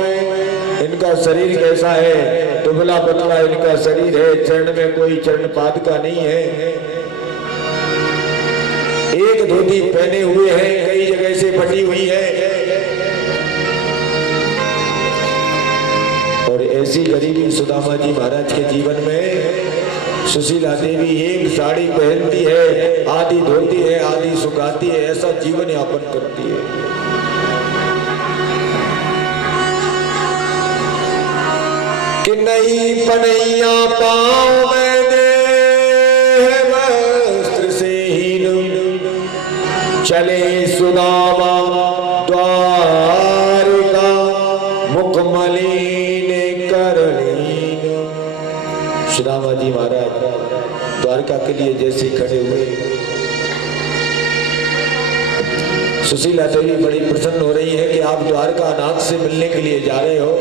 इनका शरीर कैसा है, दुबला पतला इनका शरीर है, चरण में कोई चरणपाद का नहीं है, एक धोती पहने हुए हैं, कई जगह से फटी हुई है। और ऐसी गरीबी सुदामा जी महाराज के जीवन में सुशीला देवी एक साड़ी पहनती है, आधी धोती है, आधी सुखाती है, ऐसा जीवन यापन करती है। कि नहीं पनैया पाँव मैंने वस्त्र से हीन, चले सुदामा द्वारिका मुख मलिन कर लीन। सुदामा जी महाराज द्वारका के लिए जैसे खड़े हुए, सुशीला देवी बड़ी प्रसन्न हो रही है कि आप द्वारका नाथ से मिलने के लिए जा रहे हो,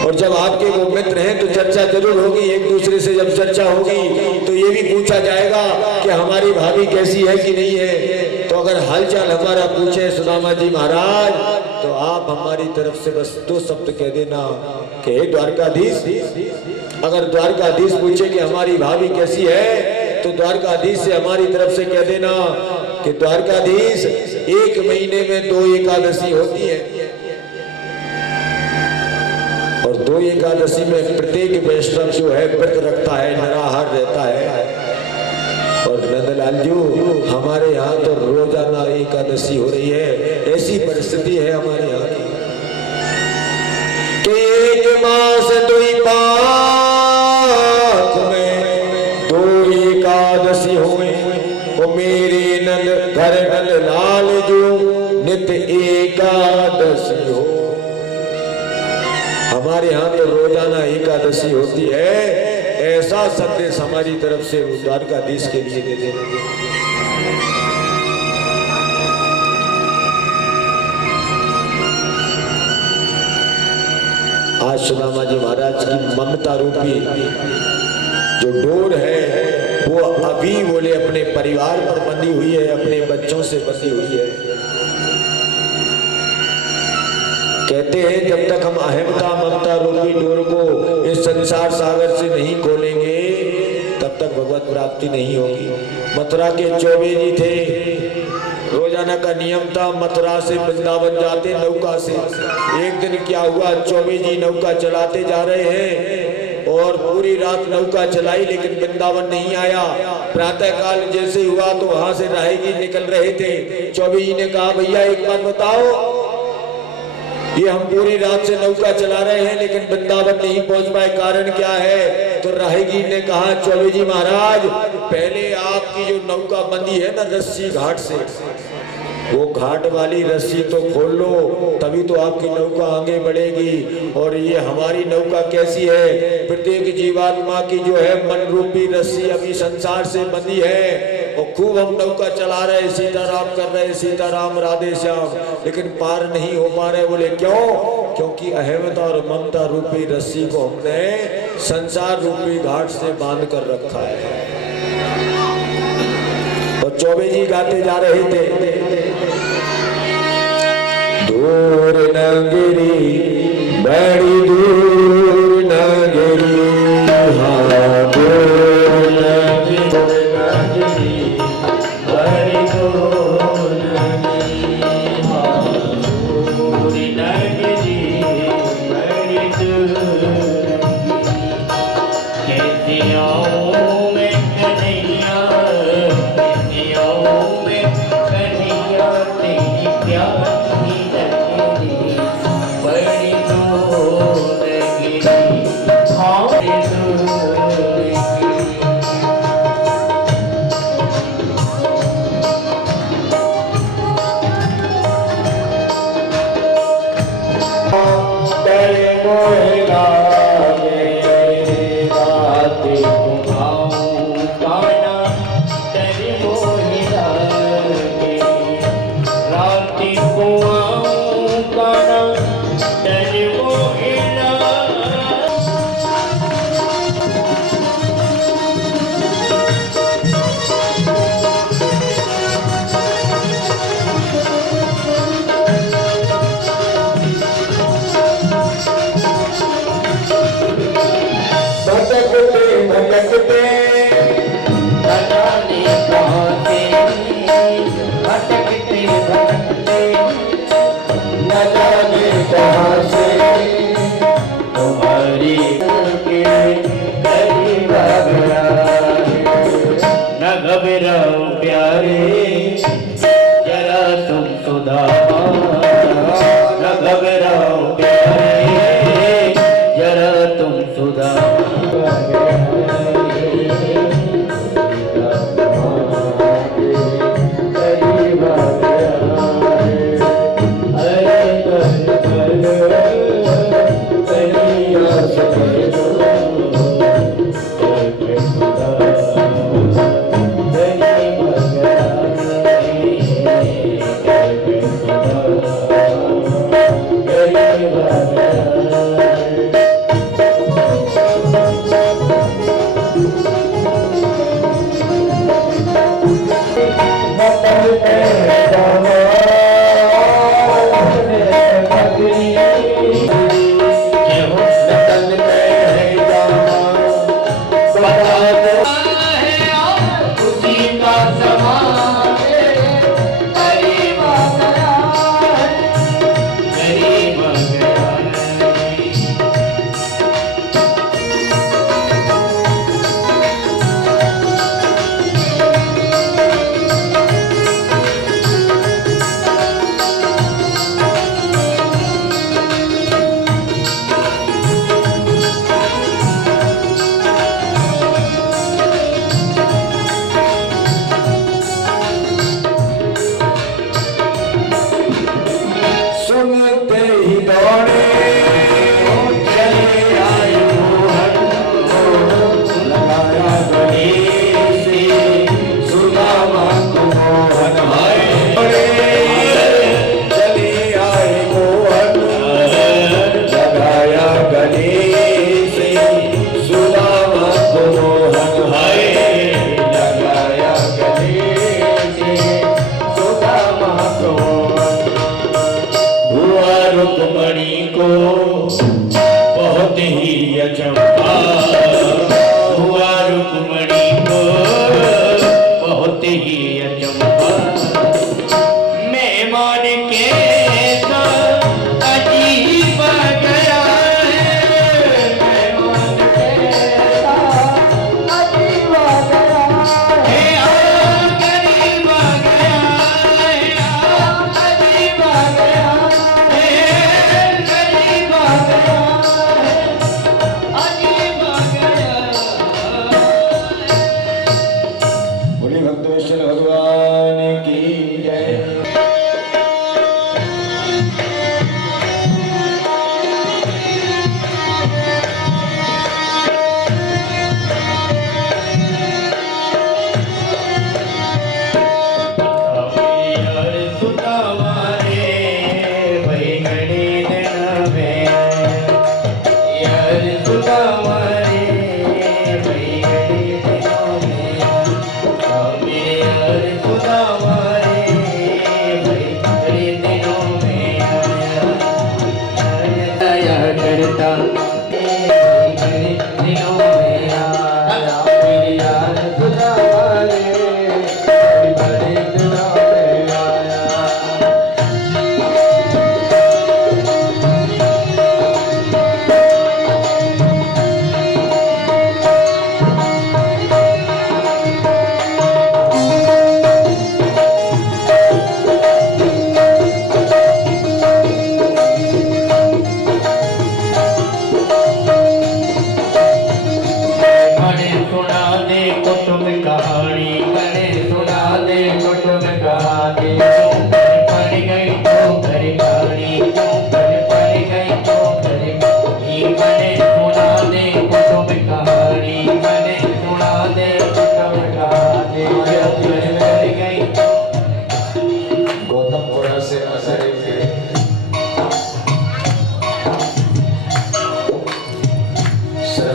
और जब आपके वो मित्र हैं तो चर्चा जरूर होगी, एक दूसरे से जब चर्चा होगी तो ये भी पूछा जाएगा कि हमारी भाभी कैसी है कि नहीं है। तो अगर हालचाल हमारा पूछे सुदामा जी महाराज, तो आप हमारी तरफ से बस 2 शब्द कह देना कि हे द्वारकाधीश। अगर द्वारकाधीश पूछे कि हमारी भाभी कैसी है, तो द्वारकाधीश से हमारी तरफ से कह देना कि द्वारकाधीश 1 महीने में 2 एकादशी होती है, और 2 एकादशी में प्रत्येक वैष्णव जो है व्रत रखता है, निराहार रहता है। और नंदलाल जी हमारे यहाँ तो रोजाना एकादशी हो रही है, ऐसी परिस्थिति है हमारे यहाँ की कि 1 मास 2 पाक में 2 एकादशी हुए। वो मेरे नंद घर नंद लाल जो नित्य एकादशी हो। हमारे यहाँ तो रोजाना एकादशी होती है, ऐसा संदेश हमारी तरफ से द्वारकाधीश के लिए दे दें। आज सुदामा जी महाराज की ममता रूपी जो डोर है, वो अभी बोले अपने परिवार पर बंधी हुई है, अपने बच्चों से बंधी हुई है। कहते हैं जब तक हम अहमता ममता रूपी डोर को इस संसार सागर से नहीं खोलेंगे, तब तक भगवत प्राप्ति नहीं होगी। मथुरा के चौबे जी थे, रोजाना का नियम था मथुरा से वृंदावन जाते नौका से। एक दिन क्या हुआ, चौबे जी नौका चलाते जा रहे हैं और पूरी रात नौका चलाई, लेकिन वृंदावन नहीं आया। प्रातः काल जैसे हुआ तो वहां से राहगीर निकल रहे थे। चौबे जी ने कहा भैया एक बात बताओ, ये हम पूरी रात से नौका चला रहे हैं लेकिन वृंदावन नहीं पहुंच पाए, कारण क्या है? तो राहगीर ने कहा चौबे जी महाराज, पहले आपकी जो नौका बंधी है ना रस्सी घाट से, वो घाट वाली रस्सी तो खोल लो, तभी तो आपकी नौका आगे बढ़ेगी। और ये हमारी नौका कैसी है, प्रत्येक जीवात्मा की जो है मन रूपी रस्सी अभी संसार से बंधी है, और खूब हम नौका चला रहे, सीताराम कर रहे, सीताराम राधे श्याम, लेकिन पार नहीं हो पा रहे। बोले क्यों? क्योंकि अहमता और ममता रूपी रस्सी को हमने संसार रूपी घाट से बांध कर रखा है। और चौबे जी गाते जा रहे थे, दूर नगरी बड़ी दूर नगरी, हाँ दूर नगरी बड़ी दूर नगरी, हाँ दूर नगरी बड़ी दूर, कैसे आऊं मैं कन्हैया, कैसे आऊं मैं कन्हैया, तेरी प्यार बड़ी न जाने कहाँ से तुम्हारी के करीब आ गया। न घबराओ प्यारे जरा तुम सुदामा, न घबराओ प्यारे जरा तुम सुदामा।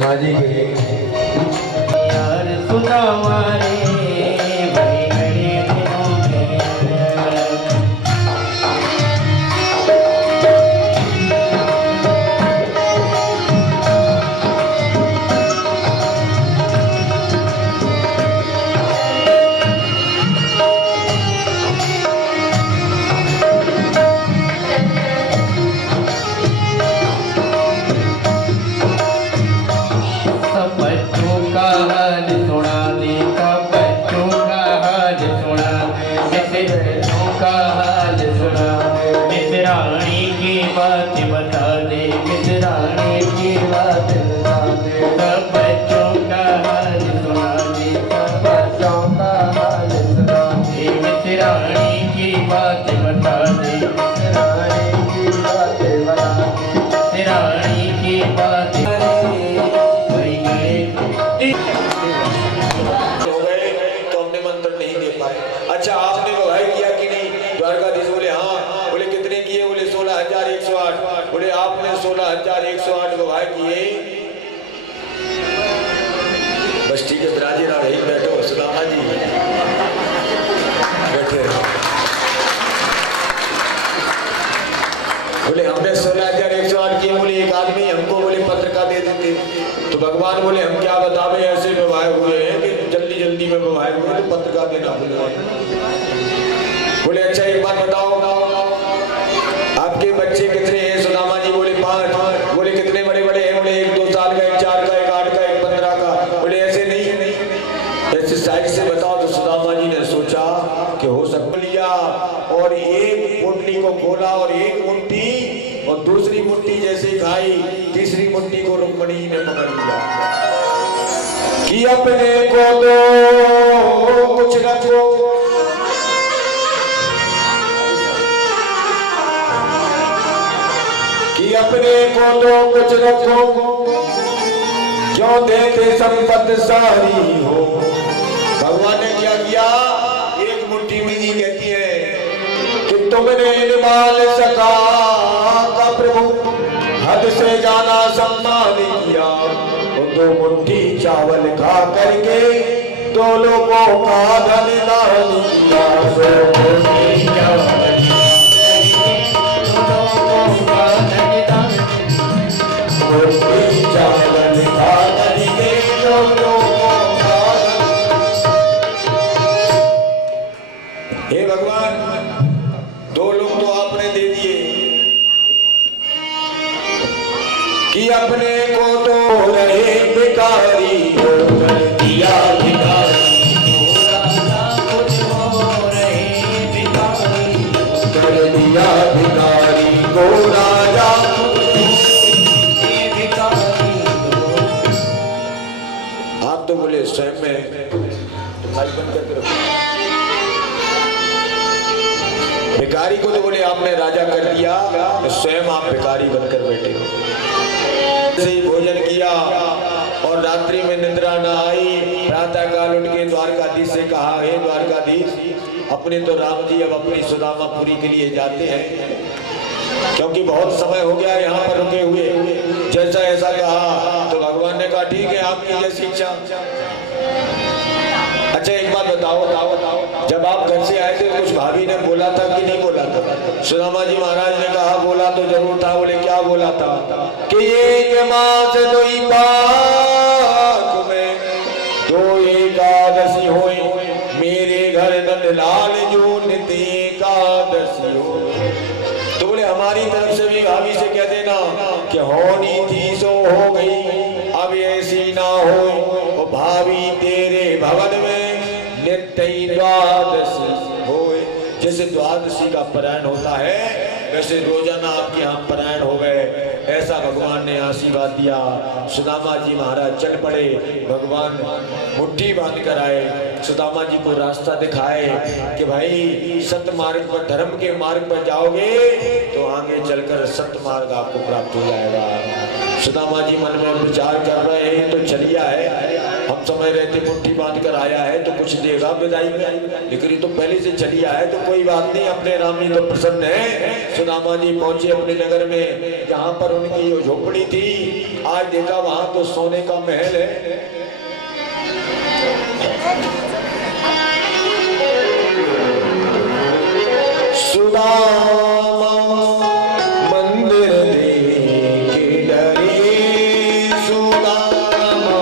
समाधि के लिए यार सुदामा रे भाई घड़ी दिनों में की बात बता दे, मिश्राणी की बात बता दे, सब बच्चों का हाल सुना दे, सब बच्चों का हाल सुना दे, मिश्राणी की बात बता दे, मिश्राणी की बात बता दे, मिश्राणी की बात भाई गए हो गए तो हमने मंत्र नहीं दे पाए। अच्छा आपने गवाही किया कि नहीं? द्वारकाधीश बोले हाँ। बोले कितने किए? बोले 16,108। बोले आपने 16,108 गवाही किए। बस ठीक है, बिराजी राव यही बैठो, सुदामा जी बैठे। बोले हमने 16,108 किए। बोले एक आदमी हमको बोले पत्रिका दे देते तो भगवान बोले हम क्या बतावे, ऐसे विवाह हुए हैं कि जल्दी जल्दी में विवाह हुए तो पत्रिका देना बोले अच्छा एक बात बताओ आपके बच्चे कितने हैं? सुदामा जी बोले 5। बोले कितने बड़े बड़े हैं? बोले एक 2 साल का, एक 4 का, एक 8 का, एक 15 का। बोले ऐसे नहीं, ऐसे साइड से बताओ। तो सुदामा जी ने सोचा कि हो सकता लिया और एक पोटली को खोला और एक मुट्ठी और दूसरी मुट्ठी जैसे खाई, तीसरी मुट्ठी को रुक्मणी ने पकड़ लिया कि अपने को दो कुछ रखो, कि अपने को दो कुछ रखो, क्यों देते संपत्ति सारी हो। भगवान ने क्या किया? एक मुट्ठी में ही कहती है कि तुमने निभाल सका का प्रभु हद से जाना सम्मान किया, तो 2 मुट्ठी चावल खा करके 2 लोगों का धन दान किया। 2 मुट्ठी चावल मुट्ठी चावल खा करके 2 लोगों का हे भगवान 2 लोग तो आपने दे दिए कि अपने को तो रहे भिखारी हो कर दिया भिखारी, कुछ हो रहे भिखारी कर दिया भिखारी को राजा भिखारी। आप तो बोले स्वयं में भाई बन करके रखो, भिखारी को तो बोले आपने राजा कर दिया, तो स्वयं आप भिखारी बनकर बैठे हो। से भोजन किया और रात्रि में निद्रा न आई। प्रातः काल उठ के द्वारकाधीश से कहा हे द्वारकाधीश अपने तो राम जी अब अपनी सुदामापुरी के लिए जाते हैं क्योंकि बहुत समय हो गया यहाँ पर रुके हुए। जैसा ऐसा कहा तो भगवान ने कहा ठीक है आपकी जैसी इच्छा। अच्छा एक बात बताओ, जब आप घर से आए थे कुछ भाभी ने बोला था कि नहीं बोला था? सुदामा जी महाराज ने कहा बोला तो जरूर था। बोले क्या बोला था? कि एक मास 2 पाक में 2 एकादशी होई, मेरे घर नंदलाल जो नित एकादशी हो। तो बोले हमारी तरफ से भी भाभी से कह देना कि होनी थी सो हो गई, अब ऐसी ना हो। भाभी तेरे भवन में नित्य द्वादशी होए। जैसे द्वादशी का पारायण होता है वैसे रोजाना आपके यहाँ पारायण हो गए, ऐसा भगवान ने आशीर्वाद दिया। सुदामा जी महाराज चल पड़े, भगवान मुट्ठी बांध कर आए, सुदामा जी को रास्ता दिखाए कि भाई सत्य मार्ग पर, धर्म के मार्ग पर जाओगे तो आगे चलकर सत्य मार्ग आपको प्राप्त हो जाएगा। सुदामा जी मन में विचार कर रहे हैं तो चलिया है, हम समय रहते मुट्ठी बांध कर आया है तो कुछ देगा विदाई में, लेकिन तो पहले से चलिया है तो कोई बात नहीं, अपने राम जी तो प्रसन्न है। सुदामा जी पहुंचे अपने नगर में जहाँ पर उनकी जो झोपड़ी थी, आज देखा वहां तो सोने का महल है। सुदामा मंदिर देखे डरे, सुदामा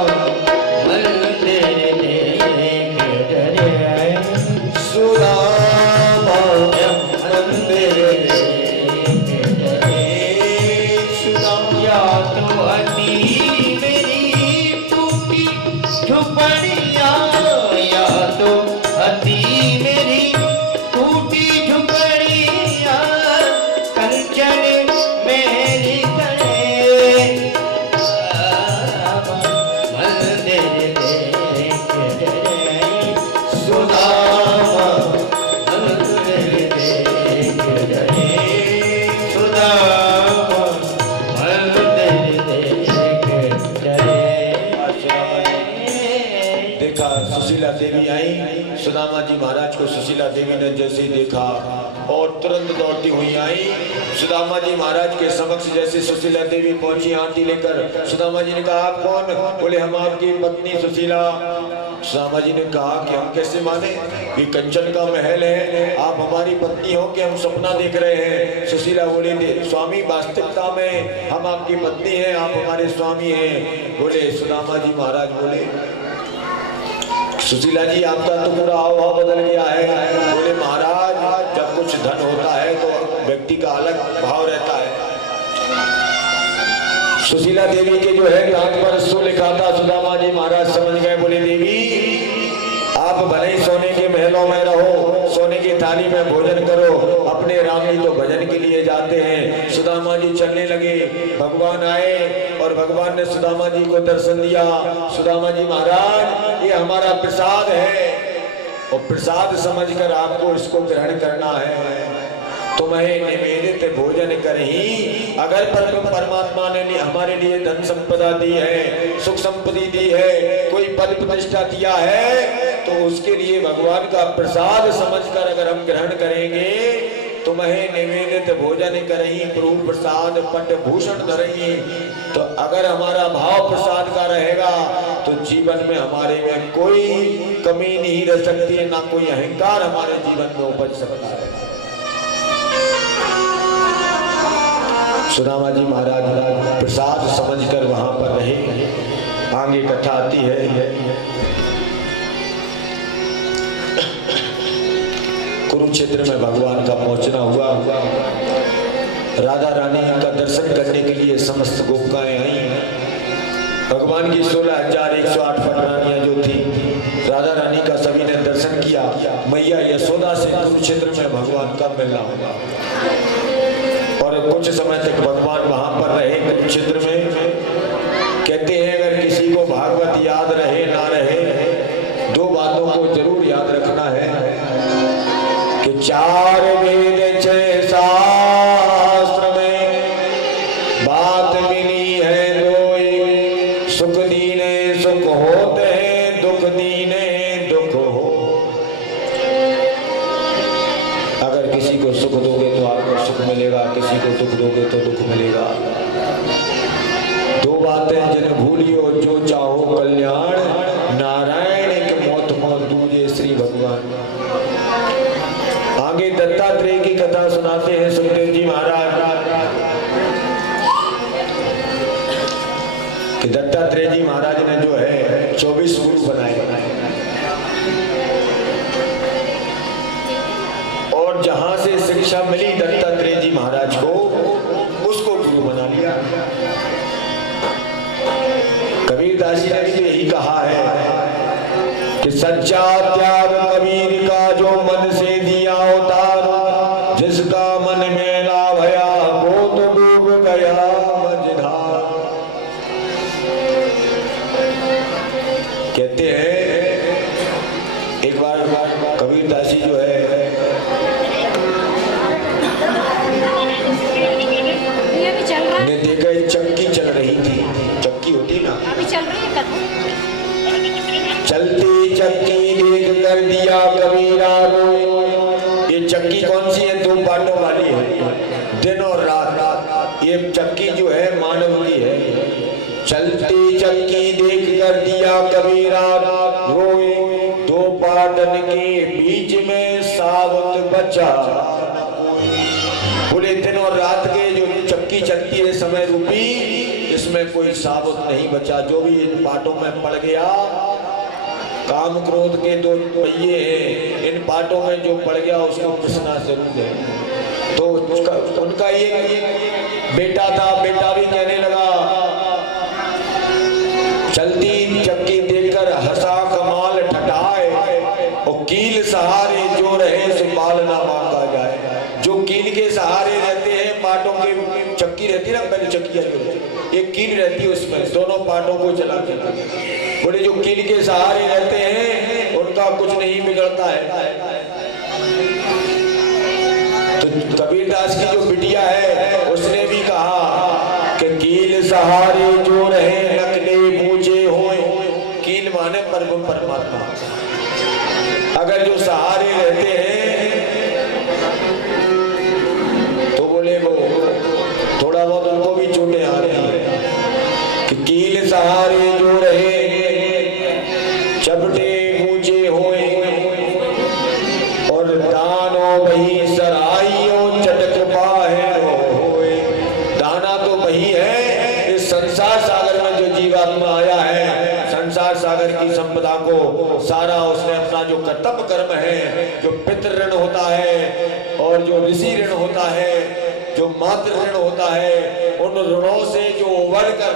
मंदिर देखे डरे, सुदामा मंदिर देखे डरे, सुदामा या तो अति मेरी टूटी झुपड़िया, या तो अति मेरी टूटी झुपड़िया, कंचन को सुशीला देवी ने जैसे ही देखा और तुरंत दौड़ती हुई आई सुदामा जी महाराज के समक्ष। जैसे सुशीला देवी पहुंची आंटी लेकर, सुदामा जी ने कहा आप कौन? बोले हम आपकी पत्नी सुशीला। सुदामा जी ने कहा कि हम कैसे माने, ये कंचन का महल है, आप हमारी पत्नी हो कि हम सपना देख रहे हैं? सुशीला बोली स्वामी वास्तविकता में हम आपकी पत्नी हैं, आप हमारे स्वामी हैं। बोले सुदामा जी महाराज बोले सुशीला जी आपका तो पूरा हाव भाव बदल गया है। बोले महाराज जब कुछ धन होता है तो व्यक्ति का अलग भाव रहता है। सुशीला देवी के जो है कांच पर सो लिखा था, सुदामा जी महाराज समझ गए। बोले देवी आप भले ही सोने के महलों में रहो, सोने की थाली में भोजन करो, अपने राम जी तो भजन के लिए जाते हैं। सुदामा जी चलने लगे, भगवान आए और भगवान ने सुदामा जी को दर्शन दिया। सुदामा जी महाराज ये हमारा प्रसाद है और प्रसाद समझकर आपको इसको ग्रहण करना है। तुम्हें निवेदित भोजन कर ही अगर परमात्मा ने हमारे लिए धन संपदा दी है, सुख संपत्ति दी है, कोई पद प्रतिष्ठा दिया है तो उसके लिए भगवान का प्रसाद समझकर अगर हम ग्रहण करेंगे, तुम्हें निवेदित भोजन करही प्रभु प्रसाद पट भूषण धरही। तो अगर हमारा भाव प्रसाद का रहेगा तो जीवन में हमारे में कोई कमी नहीं रह सकती है, ना कोई अहंकार हमारे जीवन में उपज सकता है। सुदामा जी महाराज प्रसाद समझकर वहां पर रहे। आगे कथा आती है, कुरुक्षेत्र में भगवान का पहुंचना हुआ। राधा रानी का दर्शन करने के लिए समस्त गोपिकाएं आई। भगवान की 16,108 पटरानियां जो थी, राधा रानी का सभी ने दर्शन किया। मैया यशोदा से कुरुक्षेत्र में भगवान का मिलना होगा और कुछ समय तक भगवान वहां पर रहे कुरुक्षेत्र में। कहते हैं अगर किसी को भागवत याद रहे ना रहे, दो बातों को जरूर याद रखना है कि 4 वेद 6 शास्त्र में बात मिली है दो, सुख दीने सुख होते हैं, दुख दीने दुख हो। अगर किसी को सुख दोगे तो आपको सुख मिलेगा, किसी को दुख दोगे तो दुख मिलेगा। दो बातें जिन भूलियो जो चाहो कल्याण, नारायण एक मौत मौत दूजे श्री भगवान। आगे दत्तात्रेय की कथा सुनाते हैं सुखदेव जी महाराज कि दत्तात्रेय जी महाराज ने जो है 24 गुरु बनाए और जहां से शिक्षा मिली दत्तात्रेय जी महाराज को उसको गुरु बना लिया। कबीरदास जी ने भी यही कहा है कि सच्चा त्याग कबीर का जो मन से दिया उतार, जिसका मन मेला भया वो तो डूब गया मझधार। कहते हैं एक बार कबीरदास जी जो है ने देखा एक चक्की चल रही थी, चक्की होती ना, अभी चल रही है कथा। चलती चक्की देख कर दिया कबीरा रोए। ये चक्की कौन सी है? 2 पाटों वाली है, दिन और रात। ये चक्की जो है मानव की है। चलती चक्की देख कर दिया कबीरा रोए, 2 पाटन के बीच में सावत बचा। पूरे दिन और रात के जो चक्की चलती है समय रूपी, इसमें कोई साबुत नहीं बचा। जो भी इन पाटों में पड़ गया, काम क्रोध के 2 पहिए हैं, इन पाटों में जो पड़ गया उसको पिसना जरूर है। तो उनका एक बेटा था, बेटा भी कहने लगा, चलती चक्की देखकर हंसा कमाल ठठाए, और कील सहारे जो रहे सो बाल ना मांगा जाए। जो कील के सहारे रहते हैं, पाटों के चक्की रहती है ना, पहले चक्कियां जो एक कील रहती है उसमें दोनों पाटों को चलाते हैं। बोले जो कील के सहारे रहते हैं उनका कुछ नहीं बिगड़ता है। तो कबीरदास की जो बिटिया है उसने भी कहा कि कील सहारे जो रहे नकले बूझे होए। कील माने परमात्मा। अगर जो सहारे रहते जीवात्मा आया है, संसार सागर की संपदा को सारा उसने अपना जो कर्तव्य कर्म है, जो पितृ ऋण होता है और जो ऋषि ऋण होता है, जो मातृ ऋण होता है, उन ऋणों से जो उबर कर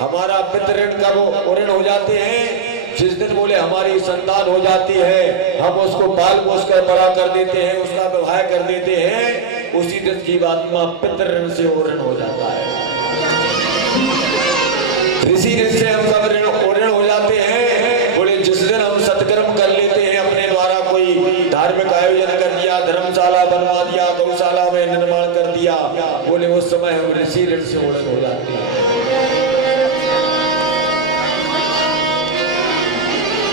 हमारा पितृ ऋण का वो ऋण हो जाते हैं। जिस दिन बोले हमारी संतान हो जाती है, हम उसको पाल पोस कर बड़ा कर देते हैं, उसका विवाह कर देते हैं, उसी दिन जीवात्मा पितृ ऋण से ऋण हो जाता है। ऋषि ऋण से हम सब ऋण हो जाते हैं। बोले जिस दिन हम सत्कर्म कर लेते हैं, अपने द्वारा कोई धार्मिक आयोजन कर दिया, धर्मशाला बनवा दिया, गौशाला में निर्माण कर दिया, बोले उस समय हम ऋषि ऋण से ऋण हो जाते हैं।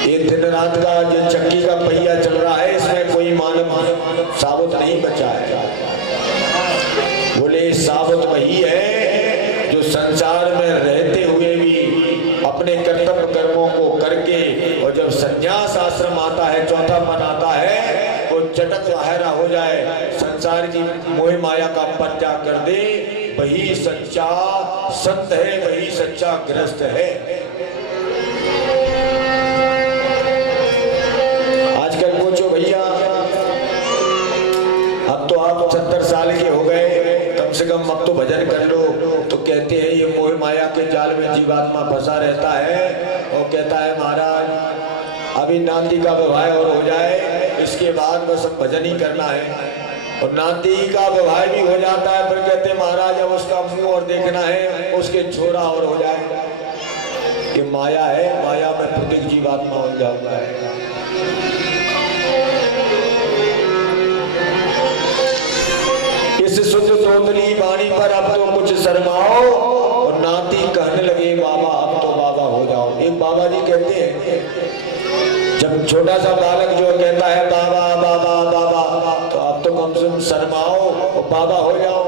ये दिन रात का जो चक्की का पहिया चल रहा है, इसमें कोई मानव साबुत नहीं बचा है। बोले साबुत वही है जो संसार में रहते हुए भी अपने कर्तव्य कर्मों को करके, और जब संन्यास आश्रम आता है, चौथापन आता है, वो चटक बाहरा हो जाए, संसार की मोह माया का पंजा कर दे, वही सच्चा संत है, वही सच्चा गृहस्थ है। आजकल पूछो भैया, अब तो आप 70 साल के हो गए, कम से कम अब तो भजन कर लो, तो कहते हैं ये मोह माया के जाल में जीवात्मा फंसा रहता है, और कहता है महाराज अभी नाती का विवाह और हो जाए, इसके बाद बस अब भजन ही करना है। और नाती का विवाह भी हो जाता है, फिर कहते महाराज अब उसका मुंह और देखना है, उसके छोरा और हो जाए। कि माया है, माया में प्रत्येक जीवात्मा हो जाता है। इस शुद्ध तोतली वाणी पर अब तो कुछ शर्माओ, और नाती कहने लगे बाबा अब तो बाबा हो जाओ। एक बाबा जी कहते हैं, जब छोटा सा बालक जो कहता है बाबा बाबा बाबा, तो अब तो कम से कम शर्माओ और बाबा हो जाओ।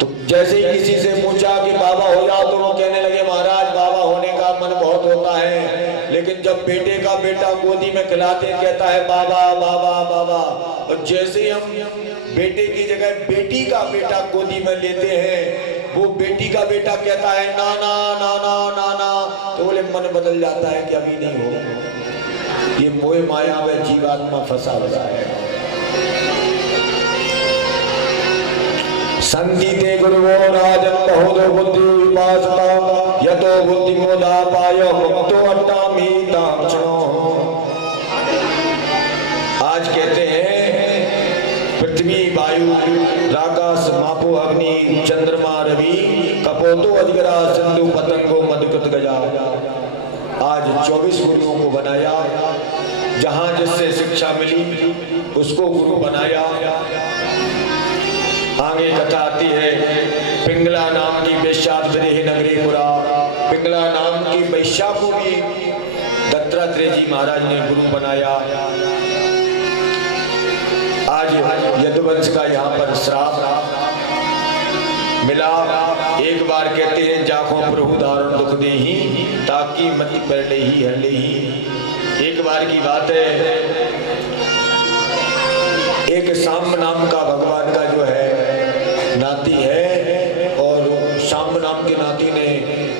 तो जैसे ही किसी से पूछा कि बाबा हो जाओ, तो वो कहने लगे महाराज बाबा होने का मन बहुत होता है, लेकिन जब बेटे का बेटा गोदी में खिलाते कहता है बाबा बाबा बाबा, और जैसे ही हम बेटे की जगह बेटी का बेटा गोदी में लेते हैं, वो बेटी का बेटा कहता है नाना नाना नाना, तो बोले मन बदल जाता है कि अभी नहीं हो। ये मोह माया में जीवात्मा फंसा हुआ है। संगीते गुरुवो राजन बहुधो बुद्धि विपासता, यतो बुद्धि मोदा पायो मुक्तो अट्टामी तामचनो। आज कहते हैं पृथ्वी वायु आकाश मापो अग्नि चंद्रमा रवि कपोतो अजगरा सिंधु पतंगो मधुकृत गजा। आज 24 गुरुओं को बनाया, जहां जिससे शिक्षा मिली उसको गुरु बनाया। आगे कथा आती है, पिंगला नाम की वेश्या नगरी पुरा, पिंगला नाम की वेश्या को भी दत्तात्रेय जी महाराज ने गुरु बनाया। आज यदुवंश का यहाँ पर श्राप मिला। एक बार कहते हैं जाखो प्रभु दारुण दुख दे ही, ताकि मति पर ले ही हर ले ही। एक बार की बात है, एक शाम नाम का भगवान का जो है नाती है, और शाम नाम के नाती ने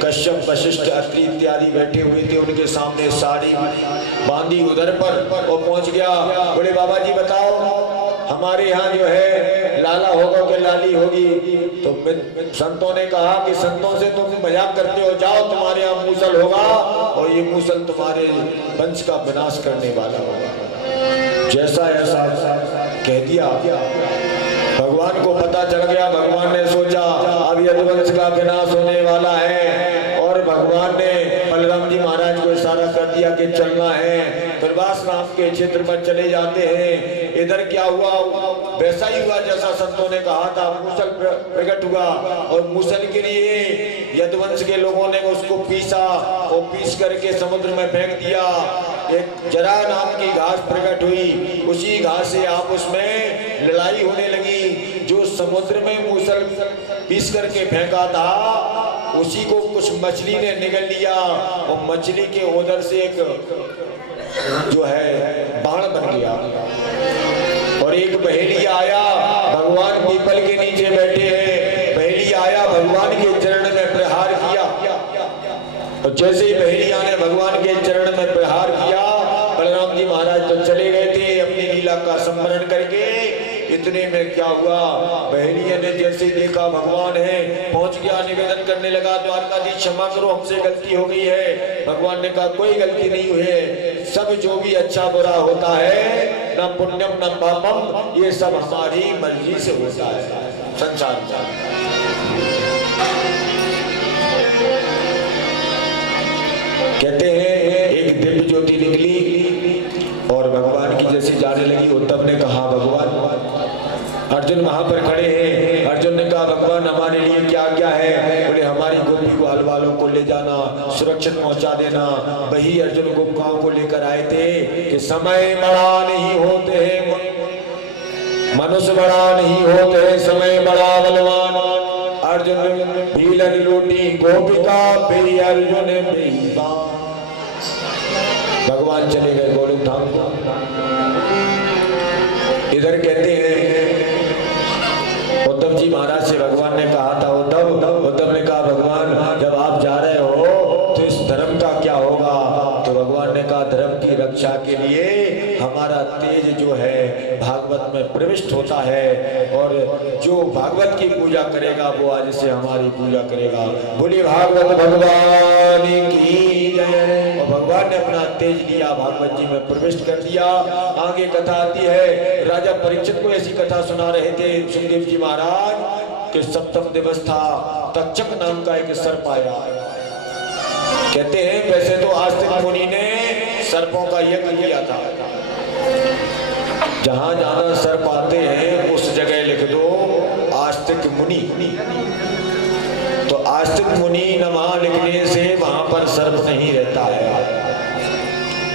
कश्यप वशिष्ठ अत्रि इत्यादि बैठे हुए थे, उनके सामने साड़ी बांधी उधर पर, और पहुंच गया। बोले बाबा जी बताओ हमारे यहाँ जो है लाला होगा कि लाली होगी? तो संतों ने कहा कि संतों से तुम मजाक करते हो, जाओ तुम्हारे यहाँ मूसल होगा, और ये मूसल तुम्हारे वंश का विनाश करने वाला होगा। जैसा ऐसा कह दिया, भगवान को पता चल गया। भगवान ने सोचा अब यदुवंश का विनाश होने वाला है, और भगवान ने बलराम जी महाराज को इशारा कर दिया कि चलना है। प्रभास नाम के क्षेत्र में चले जाते हैं। इधर क्या हुआ? वैसा ही हुआ जैसा संतों ने कहा था, मूसल प्रकट हुआ, और मूसल के लिए यदुवंश के लोगों ने उसको पीसा, और पीस करके समुद्र में फेंक दिया। एक जरा नाम की घास प्रकट हुई, उसी घास से आपस में लड़ाई होने लगी। जो समुद्र में मूसल पीस करके फेंका था, उसी को कुछ मछली ने निगल लिया, और मछली के उधर से एक जो है बाण बन गया। और एक बहेली आया, भगवान पीपल के नीचे बैठे हैं, बहेली आया, भगवान के चरण में प्रहार किया। और जैसे ही बहेलिया ने भगवान के चरण में प्रहार किया, बलराम जी महाराज तो चले गए थे अपनी लीला का स्मरण करके। इतने में क्या हुआ, बहेलिया ने जैसे ही देखा भगवान है, पहुंच गया, निवेदन करने लगा, द्वारकाधीश क्षमा करो, हमसे गलती हो गई है। भगवान ने कहा कोई गलती नहीं हुई है, सब जो भी अच्छा बुरा होता है, न पुण्यम न पापम, ये सब हमारी मर्जी से होता है संसार का। कहते हैं एक दिव्य ज्योति निकली और भगवान की जैसे जाने लगी। उद्धव ने कहा भगवान, अर्जुन वहां पर खड़े हैं। अर्जुन ने कहा भगवान हमारे लिए क्या क्या है? बोले हमारी गोपी ग्वाल वालों को ले जाना, सुरक्षित पहुंचा देना। वही अर्जुन गोपिकाओं को लेकर आए थे कि समय बड़ा नहीं होते हैं, मनुष्य बड़ा नहीं होते हैं, समय बड़ा बलवान। अर्जुन भीलन लूटी गोपिका पे अर्जुन बेईमान। भगवान चले गए गोलोक धाम को। इधर कहते हैं उद्धव जी महाराज से भगवान ने कहा था, उद्धव ने कहा भगवान जब आप जा रहे हो तो इस धर्म का क्या होगा? तो भगवान ने कहा धर्म की रक्षा के लिए हमारा तेज जो है भागवत में प्रविष्ट होता है, और जो भागवत की पूजा करेगा वो आज से हमारी पूजा करेगा। बोली भागवत भगवान की जय। और भगवान ने अपना तेज लिया, भागवत जी में प्रविष्ट कर दिया। आगे कथा आती है, राजा परीक्षित को ऐसी कथा सुना रहे थे सुखदेव जी महाराज कि सप्तम दिवस था, तक्षक नाम का एक सर्प आया। कहते हैं वैसे तो आस्तिक मुनि ने सर्पों का यज्ञ किया था। जहां जहां सर्प आते हैं उस जगह लिख दो आस्तिक मुनि। तो आस्तिक मुनि न वहां लिखने से वहां पर सर्प नहीं रहता है।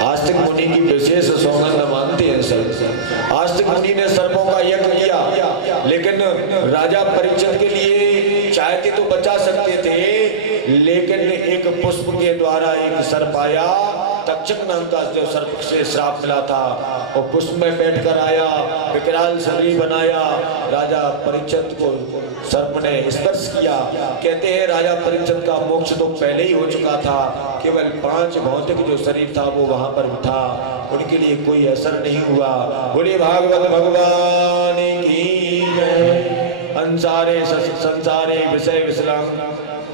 आस्तिक मुनि की विशेष सौगंध मानते हैं सर्प। आस्तिक मुनि ने सर्पों का यज्ञ किया, लेकिन राजा परीक्षित के लिए चाहते तो बचा सकते थे, लेकिन एक पुष्प के द्वारा एक सर्प आया, तक्षक नाम का जो सर्प से श्राप मिला था, और पुष्प में बैठकर आया, विकराल शरीर बनाया। राजा परीक्षित को सर्प ने स्पर्श किया। कहते हैं राजा परीक्षित का मोक्ष तो पहले ही हो चुका था, केवल 5 भौतिक जो शरीर था वो वहां पर था, उनके लिए कोई असर नहीं हुआ। बोले भागवत भगवान की जय। अंसारे संसारे विषय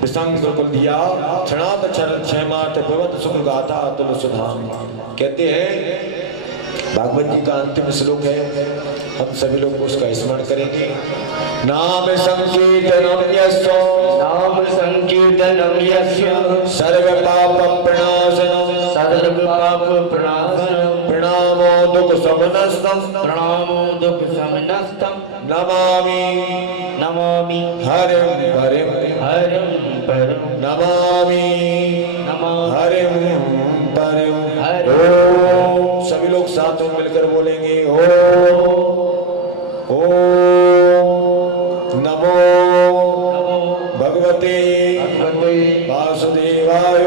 विसंग कुल दिया, क्षणात क्षण क्षमात भगवत सुख गाथा तुल सुधाम। कहते हैं भागवत जी का अंतिम श्लोक है, हम सभी लोग उसका स्मरण करेंगे। नाम संकीर्तनम यस्य, नाम संकीर्तनम यस्य, सर्व पाप प्रणाशनम, सर्व पाप प्रणाशनम, प्रणामो दुख समनस्तम, प्रणामो दुख समनस्तम, नमामि नमामि हरिं हरिं हरिं परम, नमामि नमामि हरिं परम। हरिं। ओम सभी लोग साथ में मिलकर बोलेंगे ओम नमो भगवते वासुदेवाय।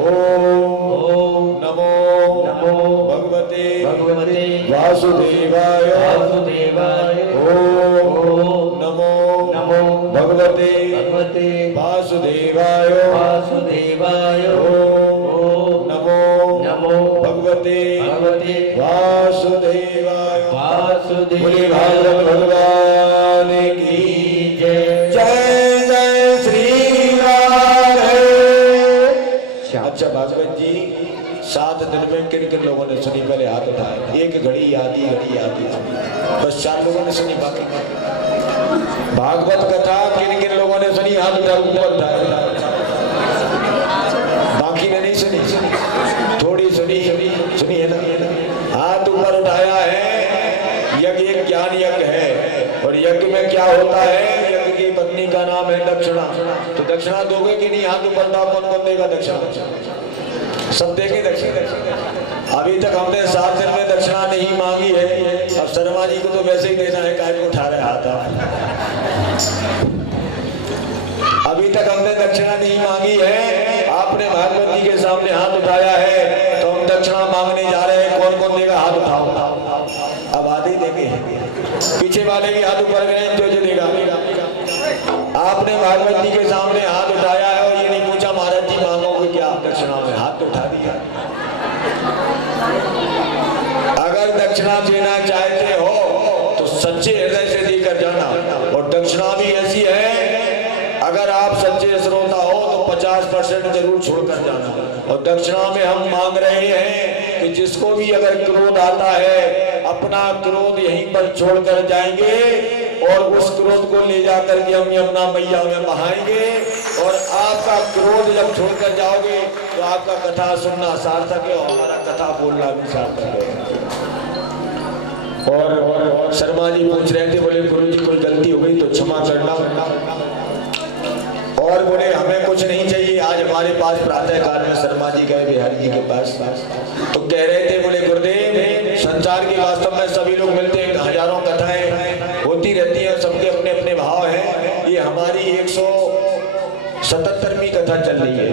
ओम नमो भगवते वासुदेवाय। ओम नमो भगवते वासुदेवाय। ओम नमो भगवते वासुदेवाय। बोले भागवत भगवान की जय। जय जय श्री राधे। अच्छा भागवत जी 7 दिन में किन किन लोगों ने सुनी? पहले हाथ उठाए। एक घड़ी आधी बस 4 लोगों ने सुनी। बाकी भागवत कथा किन किन लोगों ने सुनी? हाथ उठाए। बाकी ने नहीं सुनी, थोड़ी सुनी है ना? हाथ ऊपर उठाया है। यज्ञ एक ज्ञान यज्ञ है, और यज्ञ में क्या होता है? यज्ञ की पत्नी का नाम है दक्षिणा। तो दक्षिणा दोगे कि नहीं? हाथ ऊपर था, कौन कौन देगा दक्षिणा? सब देंगे दक्षिणा। अभी तक हमने 7 दिन में दक्षिणा नहीं मांगी है। अब शर्मा जी को तो वैसे ही देना है, काय को उठा रहे हाथ। अभी तक हमने दक्षिणा नहीं मांगी है, आपने भागवत जी के सामने हाथ उठाया है, तो हम दक्षिणा मांगने जा रहे हैं। कौन कौन देगा? हाथ उठाओ। अब आधे देंगे, पीछे वाले भी हाथ ऊपर करें, जो देगा। आपने भागवत जी के सामने हाथ उठाया है और ये नहीं पूछा महाराज जी दक्षिणा देना चाहते हो तो सच्चे हृदय से देकर जाना। और दक्षिणा भी ऐसी है, अगर आप सच्चे श्रोता हो तो 50% जरूर छोड़कर जाना। और दक्षिणा में हम मांग रहे हैं कि जिसको भी अगर क्रोध आता है, अपना क्रोध यहीं पर छोड़कर जाएंगे और उस क्रोध को ले जाकर के हम यमुना मैया में बहाएंगे। और आपका क्रोध जब छोड़कर जाओगे तो आपका कथा सुनना सार्थक है और हमारा कथा बोलना भी सार्थक है। और शर्मा जी पूछ रहे थे, बोले गुरु जी कोई गलती हो गई तो क्षमा करना। और बोले हमें कुछ नहीं चाहिए। आज हमारे पास प्रातः काल में शर्मा जी गए बिहारी जी के पास, तो कह रहे थे, बोले गुरुदेव संसार के वास्तव में सभी लोग मिलते हैं, हजारों कथाएं होती रहती हैं, सबके अपने अपने भाव हैं। ये हमारी 177वीं कथा चल रही है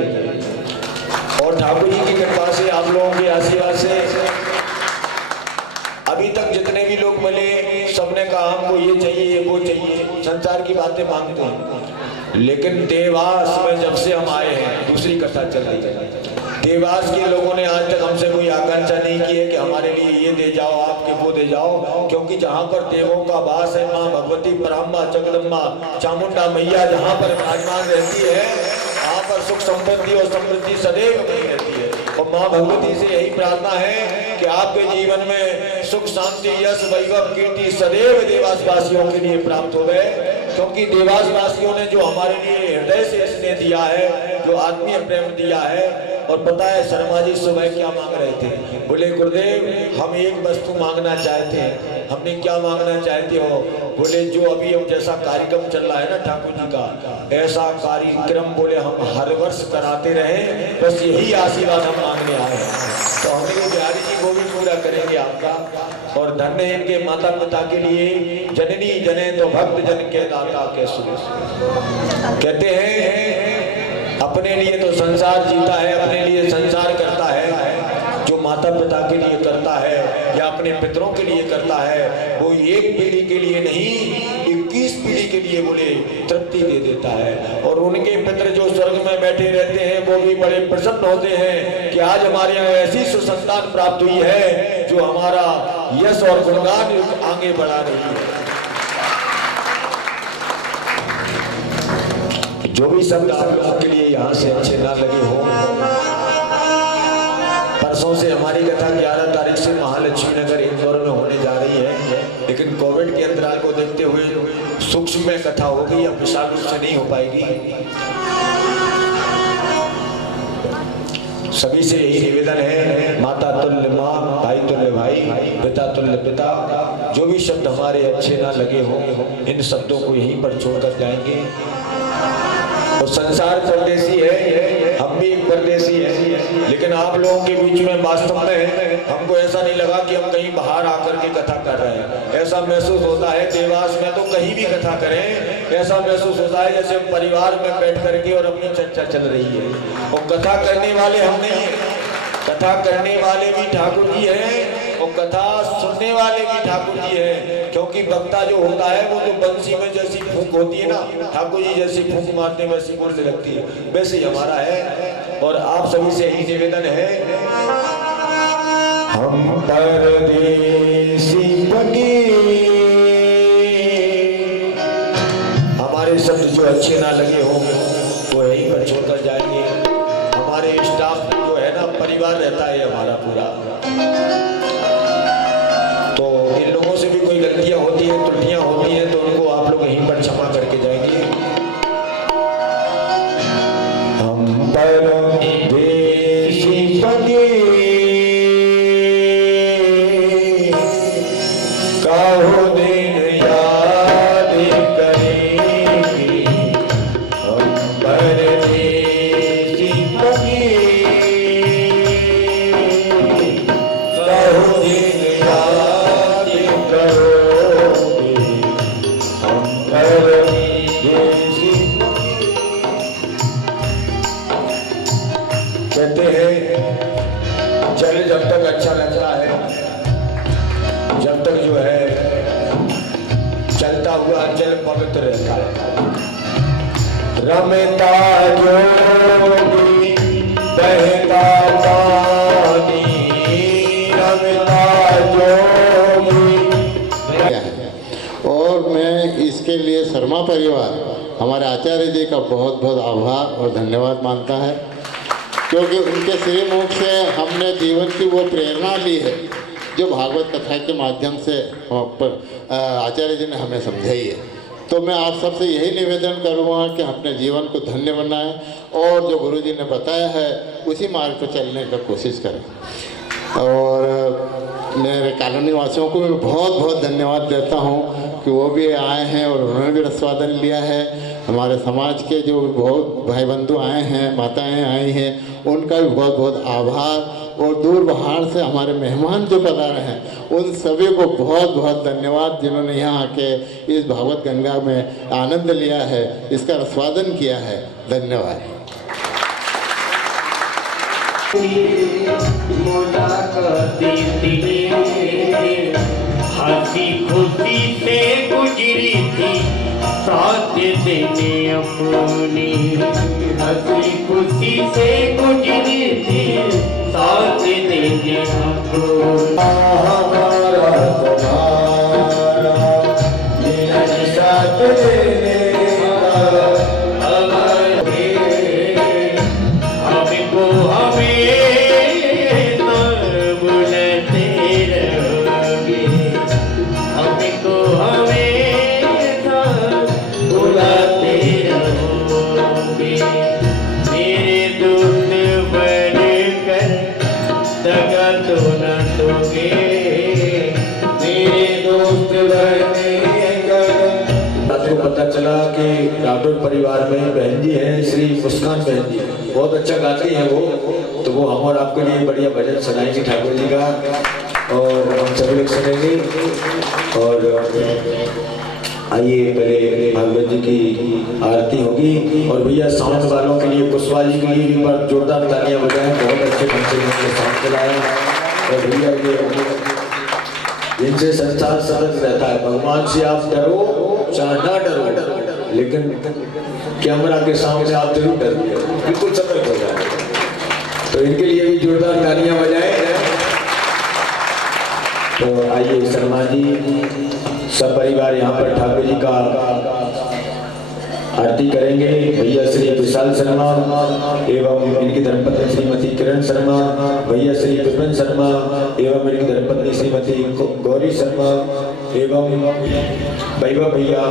और ठाकुर जी की कृपा से, आप लोगों के आशीर्वाद से अभी तक जितने भी लोग मिले सबने कहा हमको ये चाहिए वो चाहिए, संसार की बातें मांगते हैं। लेकिन देवास में जब से हम आए हैं, दूसरी कथा चल रही है, देवास के लोगों ने आज तक हमसे कोई आकांक्षा नहीं की है कि हमारे लिए ये दे जाओ, आपके वो दे जाओ। क्योंकि जहाँ पर देवों का वास है, माँ भगवती ब्रह्मा जगदम्बा चामुंडा मैया जहाँ पर विराजमान रहती है, वहाँ पर सुख संपत्ति और समृद्धि सदैव बनी रहती है। और माँ भगवती से यही प्रार्थना है कि आपके जीवन में सुख शांति यश वैभव कीर्ति सदैव देवासवासियों के लिए प्राप्त हो गए। क्योंकि देवासवासियों ने जो हमारे लिए हृदय से स्नेह दिया है, जो आत्मीय प्रेम दिया है। और पता है शर्मा जी सुबह क्या मांग रहे थे, बोले गुरुदेव हम एक वस्तु मांगना चाहते हैं। हमने क्या मांगना चाहते हो? बोले जो अभी हम जैसा कार्यक्रम चल रहा है ना ठाकुर जी का, ऐसा कार्यक्रम बोले हम हर वर्ष कराते रहे, बस यही आशीर्वाद हम मांगने आए हैं। तो हमें ये बिहारी जी वो भी पूरा करेंगे आपका। और धन्य है इनके माता पिता के लिए, जननी जने तो भक्त जन के दाता के सुख। कहते हैं अपने लिए तो संसार जीता है, अपने लिए संसार करता है। जो माता पिता के लिए करता है या अपने पितरों के लिए करता है, वो एक पीढ़ी के लिए नहीं 21 पीढ़ी के लिए बोले तृप्ति दे देता है। और उनके पितर जो स्वर्ग में बैठे रहते हैं वो भी बड़े प्रसन्न होते हैं कि आज हमारे यहाँ ऐसी सुसंतान प्राप्त हुई है जो हमारा यश और गुणगान आगे बढ़ा रही है। जो भी शब्द आप लोगों के लिए यहाँ से अच्छे ना लगे हो, परसों से हमारी कथा 11 तारीख से महालक्ष्मी नगर इंदौर में होने जा रही है। लेकिन कोविड के अंतराल को देखते हुए सूक्ष्म में कथा होगी, अब विशाल रूप से नहीं हो पाएगी। सभी से यही निवेदन है, माता तुल्य माँ, भाई तुल्य भाई, पिता तुल्य पिता। जो भी शब्द हमारे अच्छे ना लगे हो, इन शब्दों को यहीं पर छोड़कर जाएंगे। और संसार परदेसी है, हम भी एक परदेसी है, लेकिन आप लोगों के बीच में वास्तव में हमको ऐसा नहीं लगा कि हम कहीं बाहर आकर के कथा कर रहे हैं। ऐसा महसूस होता है देवास में तो कहीं भी कथा करें, ऐसा महसूस होता है जैसे परिवार में बैठ करके और अपनी चर्चा चल रही है। और कथा करने वाले हम नहीं है, कथा करने वाले भी ठाकुर जी हैं और कथा सुनने वाले भी ठाकुर जी हैं। क्योंकि वक्ता जो होता है वो तो बंसी में जैसी फूंक होती है ना, ठाकुर जी जैसी फूंक मारते हैं वैसी बोलने लगती है, वैसे ही हमारा है। और आप सभी से यही निवेदन है, हम परदेसी बनी, हमारे शब्द जो अच्छे ना लगे हो वो यहीं पर छोड़कर जाएंगे। हमारे स्टाफ जो है ना, परिवार रहता है हमारा पूरा, तो इन लोगों से भी कोई गलतियां होती हैं, त्रुटियां होती हैं, तो उनको आप लोग यहीं पर क्षमा करके जाएंगे। हम परदेसी बने काहो दिन याद करेंगे, हम परदेसी बने काहो दिन याद करोगे, हम परदेसी। कहते हैं जल जब तक अच्छा लगता है, जब तक जो है चलता हुआ जल पवित्र रहता है। रमता जोगी बहता पानी, रमता जोगी परिवार हमारे आचार्य जी का बहुत बहुत आभार और धन्यवाद मानता है, क्योंकि उनके श्रीमुख से हमने जीवन की वो प्रेरणा ली है जो भागवत कथा के माध्यम से आचार्य जी ने हमें समझाई है। तो मैं आप सबसे यही निवेदन करूँगा कि अपने जीवन को धन्य बनाएं और जो गुरु जी ने बताया है उसी मार्ग पर चलने का कोशिश करें। और मेरे कॉलोनी वासियों को मैं बहुत बहुत धन्यवाद देता हूँ कि वो भी आए हैं और उन्होंने भी रसवादन लिया है। हमारे समाज के जो बहुत भाई बंधु आए हैं, माताएं आई हैं, उनका भी बहुत बहुत आभार। और दूर बाहर से हमारे मेहमान जो पधारे हैं उन सभी को बहुत बहुत धन्यवाद, जिन्होंने यहाँ आके इस भागवत गंगा में आनंद लिया है, इसका रसवादन किया है। धन्यवाद। हंसी खुशी से गुजरी थी साथ देने अपनी, हंसी खुशी से गुजरी थी साथ देने अपनी। हमारा तुम्हारा मेरा साथ देने हमको हमें बुलते रहोगे, हमको हमें बुलाते रहोगे। मेरे दोस्त बनकर दगा तो न दोगे, मेरे दोस्त बनने को पता चला कि राठौर परिवार में बहन जी हैं, श्री मुस्कान बहन जी, बहुत अच्छा गाती हैं वो। तो वो हम और आपके लिए बढ़िया भजन सुनाएंगे ठाकुर जी का, और हम सभी लोग सुनेंगे। और आइए पहले भागवत जी की आरती होगी। और भैया साउंड वालों के लिए, कुशवाहा जी के लिए भी बार जोरदार तालियां बजाएं, बहुत अच्छे ढंग से उन्होंने साउंड चलाया। और भैया ये जिनसे संसार सतत रहता है, भगवान से आप डरो चाहे ना डरो, लेकिन कैमरा के सामने आप जरूर डरिए, बिल्कुल सतर्क हो जाए। तो इनके लिए भी जोरदार तालियां बजाएं। तो आइए शर्मा जी सब परिवार यहाँ पर ठाकुर जी का आरती करेंगे। भैया श्री विशाल शर्मा एवं इनकी धर्मपत्नी श्रीमती किरण शर्मा, भैया श्री विपिन शर्मा एवं इनकी धर्मपत्नी श्रीमती गौरी शर्मा, एवं वैभव भैया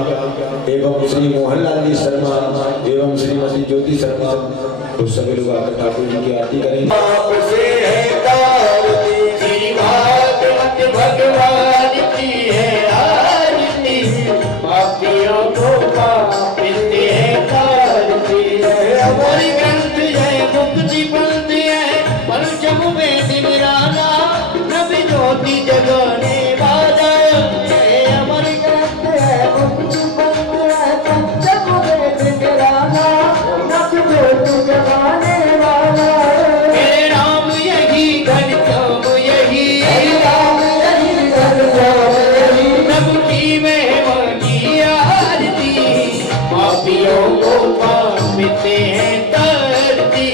एवं श्री मोहनलाल जी शर्मा एवं श्रीमती ज्योति शर्मा। तो सभी लोग आकर ठाकुर जी की आरती करेंगे। भगवान की है आरती, पापियों को पापिते है तारती। हमारी ग्रंथ है मुक्ति पलती है, परचम में दिन राना नबी ज्योति जगाने वाला। हमारी ग्रंथ है मुक्ति पलती है, परचम में दिन राना नबी ज्योति जगाने वाला। मेरे राम यही घनश्याम यही, पापियों को पापिते हैं तारती।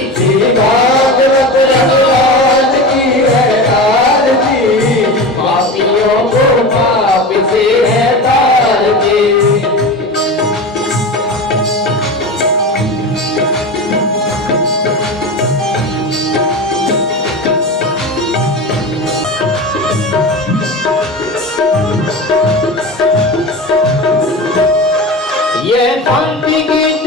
भागवत भगवान की है आरती, पापियों को पापिते हैं तारती। ये शांति गीत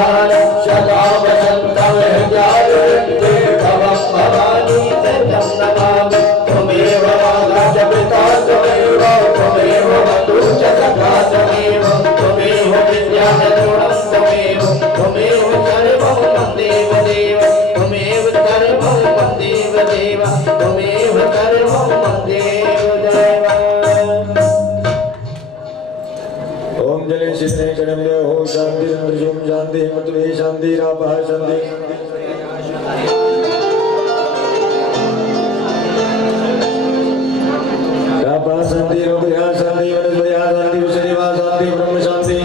संहार सदा वसंतं हृदयारण्ये भवं भवानी सत्यं नमामि त्वमेव माता त्वमेव त्वमेव बन्धुः च सखा त्वमेव त्वमेव विद्याधरुणं त्वमेव त्वमेव सर्वं मद्देव देव त्वमेव सर्वं मद्देव देव त्वमेव सर्वं मद्देव देव। ओम जले शिष्णे कणम ओम शांति मृजुम शांति मृत्वे शांति रापः शांति रापः शांति रोगया शांति वनस्पतया शांति विषयवा शांति ब्रह्म शांति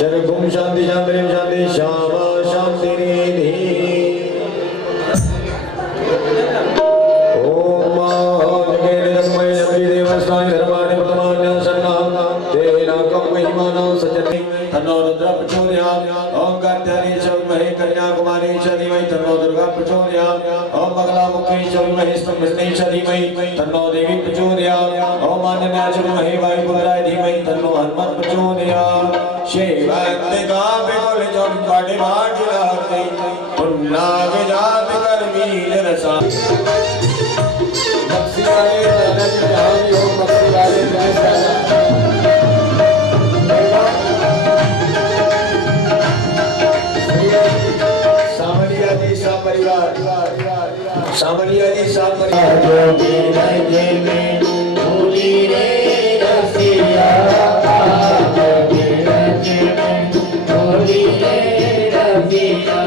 शरभूम शांति शांतिरेव शांति श्यामा शांति निधि ओम जगेन जन्मय जपि देवस्तानि धर्माणि प्रथमान्य सन्नाम तेना कम महिमानो सजति तन्नो रुद्र प्रचोदयात् ओम गायत्री च विद्महे कन्याकुमारी च धीमहि तन्नो दुर्गा प्रचोदयात् ओम बगलामुखी च विद्महे स्तंभस्मै च धीमहि तन्नो देवी प्रचोदयात् ओम आनन्या च विद्महे वायुपुत्राय धीमहि तन्नो हनुमत् प्रचोदयात् शिवन्तिका बिकुल चौपाटी भाटिलाते पुन्नाग जात कर वीर रसा बक्सी वाले दादा जी जहां हो बक्सी वाले दादा सामरिया जी सा परिवार सामरिया जी सा परिवार जोगी रजे में भूली रे रसिया जोगी रजे में भूली रे रसिया।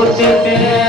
उचित